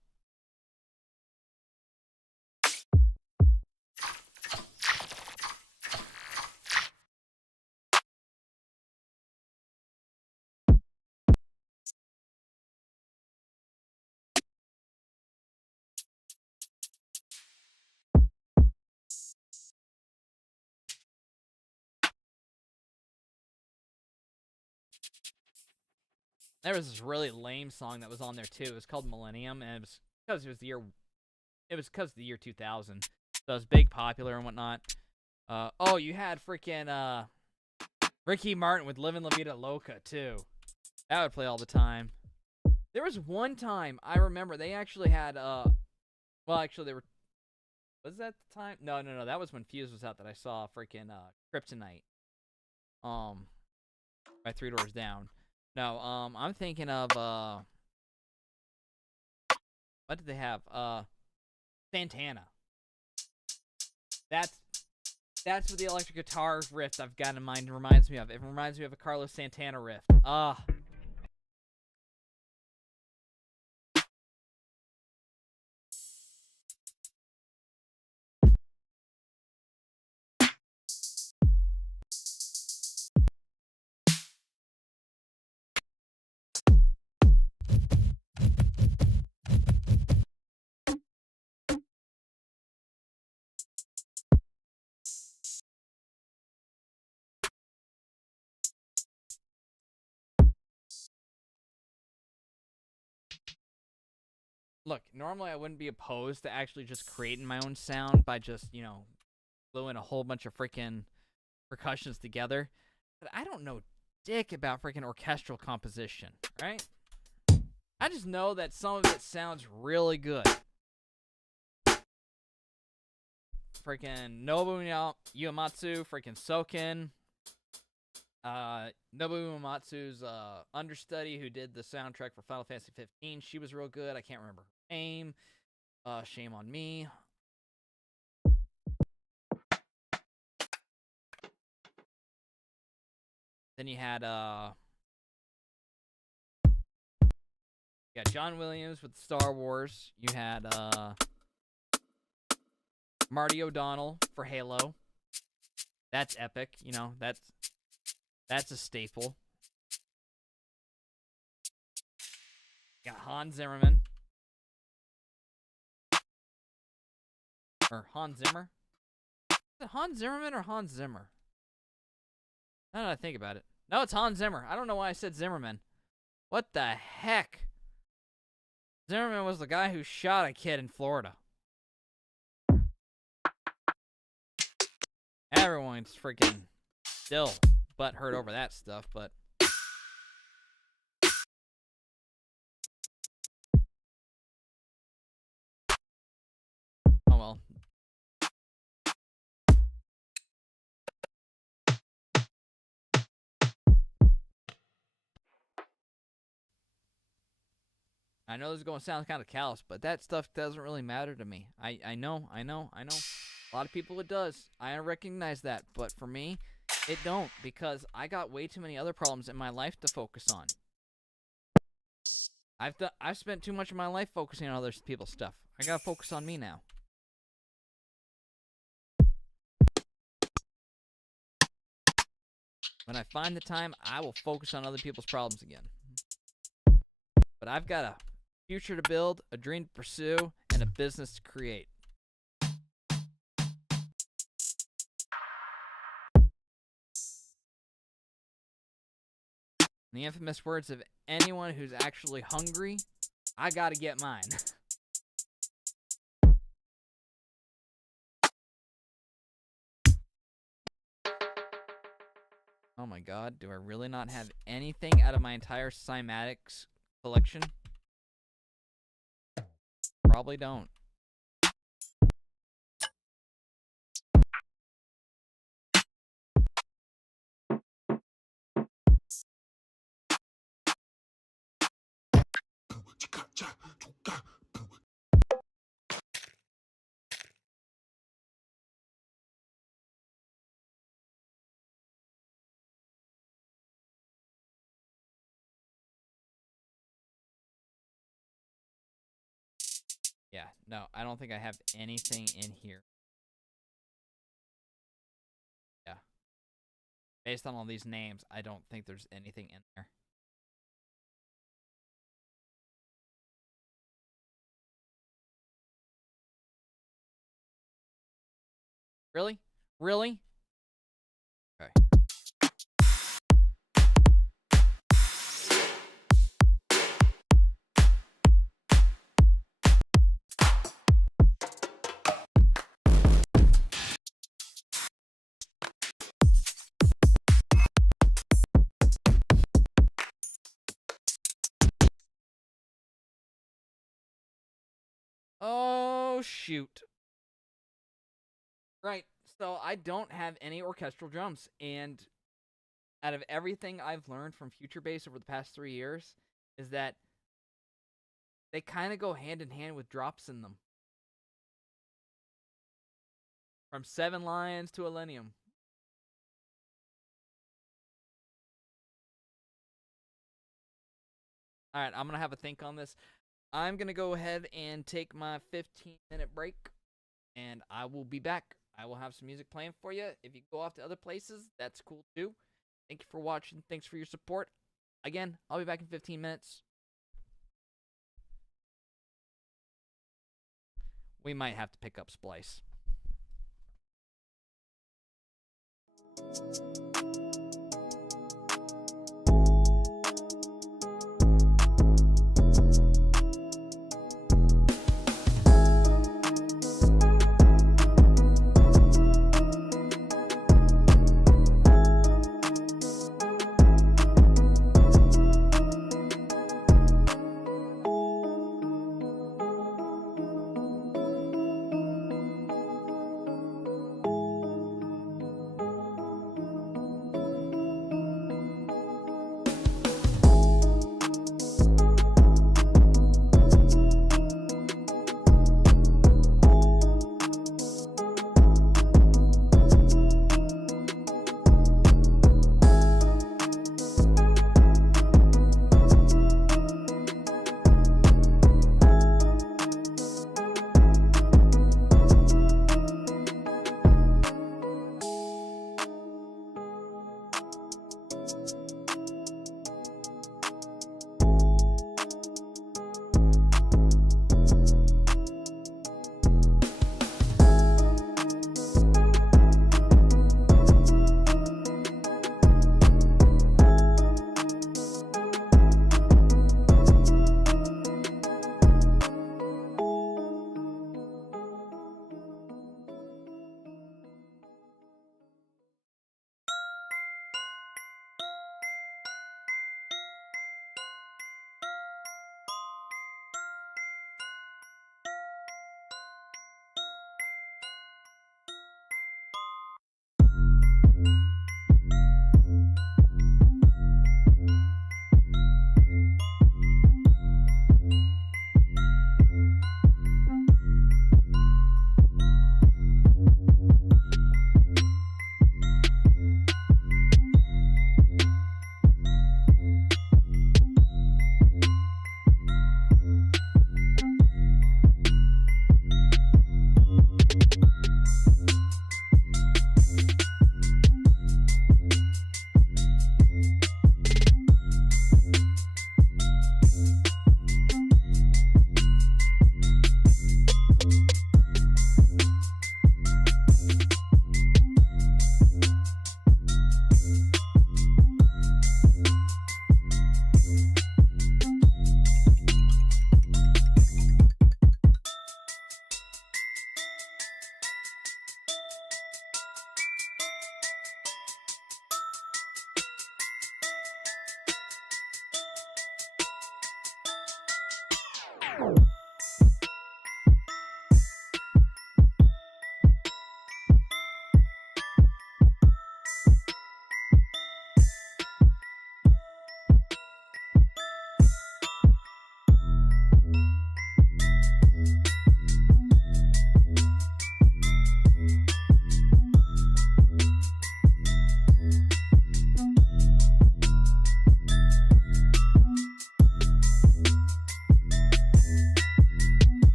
There was this really lame song that was on there too. It was called Millennium, and it was because the year 2000. So it was big, popular, and whatnot. You had freaking Ricky Martin with Livin' La Vida Loca too. That would play all the time. There was one time I remember they actually had they were. Was that the time? No. That was when Fuse was out that I saw freaking Kryptonite. By Three Doors Down. No, I'm thinking of what did they have? Santana. That's what the electric guitar riff I've got in mind reminds me of. It reminds me of a Carlos Santana riff. Look, normally I wouldn't be opposed to actually just creating my own sound by just, gluing a whole bunch of freaking percussions together. But I don't know dick about freaking orchestral composition, right? I just know that some of it sounds really good. Freaking Nobuo Uematsu, freaking Soken. Nobuo Uematsu's understudy who did the soundtrack for Final Fantasy 15. She was real good. I can't remember her name. Shame on me. Then you had John Williams with Star Wars. You had Marty O'Donnell for Halo. That's epic. That's a staple. You got Hans Zimmerman. Or Hans Zimmer. Is it Hans Zimmerman or Hans Zimmer? Now that I think about it. No, it's Hans Zimmer. I don't know why I said Zimmerman. What the heck? Zimmerman was the guy who shot a kid in Florida. Everyone's freaking still butthurt over that stuff, but oh well. I know this is going to sound kind of callous, but that stuff doesn't really matter to me. I know. A lot of people it does. I recognize that, but for me, it don't, because I got way too many other problems in my life to focus on. I've spent too much of my life focusing on other people's stuff. I gotta focus on me now. When I find the time, I will focus on other people's problems again. But I've got a future to build, a dream to pursue, and a business to create. In the infamous words of anyone who's actually hungry, I gotta get mine. Oh my god, do I really not have anything out of my entire cymatics collection? Probably don't. Yeah, no, I don't think I have anything in here. Yeah. Based on all these names, I don't think there's anything in there. Really? Really? Okay. Oh, shoot. Right, so I don't have any orchestral drums, and out of everything I've learned from Future Bass over the past 3 years is that they kind of go hand in hand with drops in them. From 7 Lions to Millennium. Alright, I'm going to have a think on this. I'm going to go ahead and take my 15-minute break, and I will be back. I will have some music playing for you. If you go off to other places, that's cool too. Thank you for watching. Thanks for your support. Again, I'll be back in 15 minutes. We might have to pick up Splice.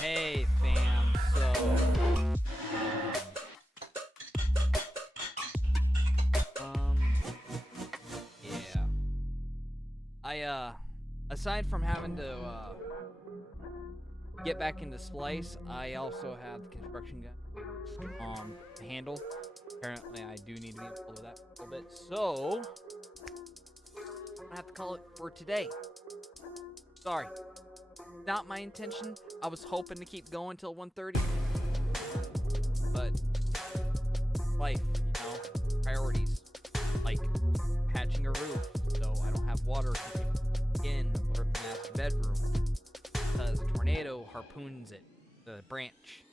Hey, fam. So, yeah. Aside from having to, get back into Splice, I also have the construction gun, handle. Apparently, I do need to be able to do that a little bit. So, I have to call it for today. Sorry. Not my intention. I was hoping to keep going till 1:30, but life, priorities, like patching a roof so I don't have water in or the master bedroom because a tornado harpoons it, the branch.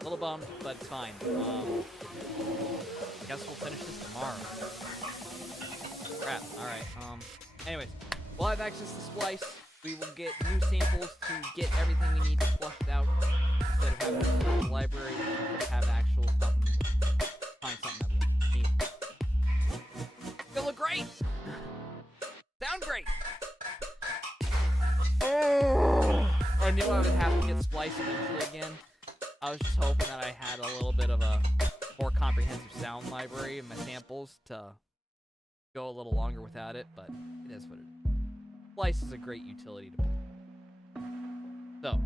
A little bummed, but it's fine. I guess we'll finish this tomorrow. Crap. Alright. Anyways, we'll have access to Splice. We will get new samples to get everything we need flushed out. Instead of having to go to the library, we'll have actual something. Find something that we need. It'll look great! Sound great! I knew I would have to get Splice eventually again. I was just hoping that I had a little bit of a more comprehensive sound library of my samples to go a little longer without it, but it is what it is. Splice is a great utility to play. So,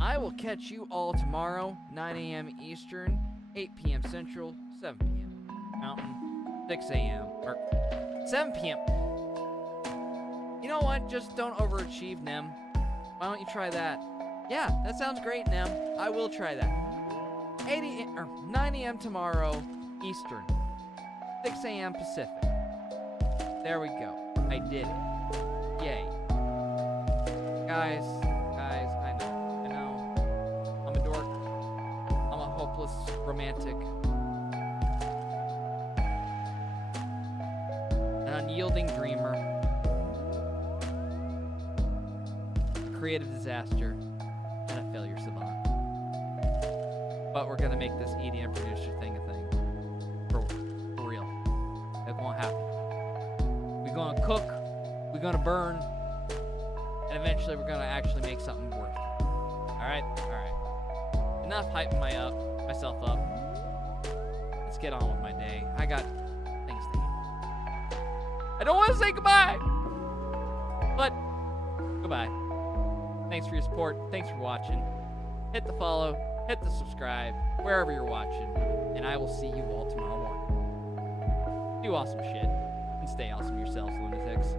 I will catch you all tomorrow, 9 a.m. Eastern, 8 p.m. Central, 7 p.m. Mountain, 6 a.m. or 7 p.m. You know what? Just don't overachieve, Nem. Why don't you try that? Yeah, that sounds great, Nem. I will try that. 9 a.m. tomorrow, Eastern, 6 a.m. Pacific. There we go. I did it. Yay. Guys, I know. I'm a dork. I'm a hopeless romantic. An unyielding dreamer. A creative disaster. And a failure savant. But we're gonna make this EDM producer thing a thing. For real. It won't happen. We're gonna cook, we're gonna burn, and eventually we're gonna actually make something work. Alright? Alright. Enough hyping myself up. Let's get on with my day. I got things to do. I don't want to say goodbye! But, goodbye. Thanks for your support. Thanks for watching. Hit the follow, hit the subscribe, wherever you're watching, and I will see you all tomorrow morning. Do awesome shit. And stay awesome yourselves, lunatics.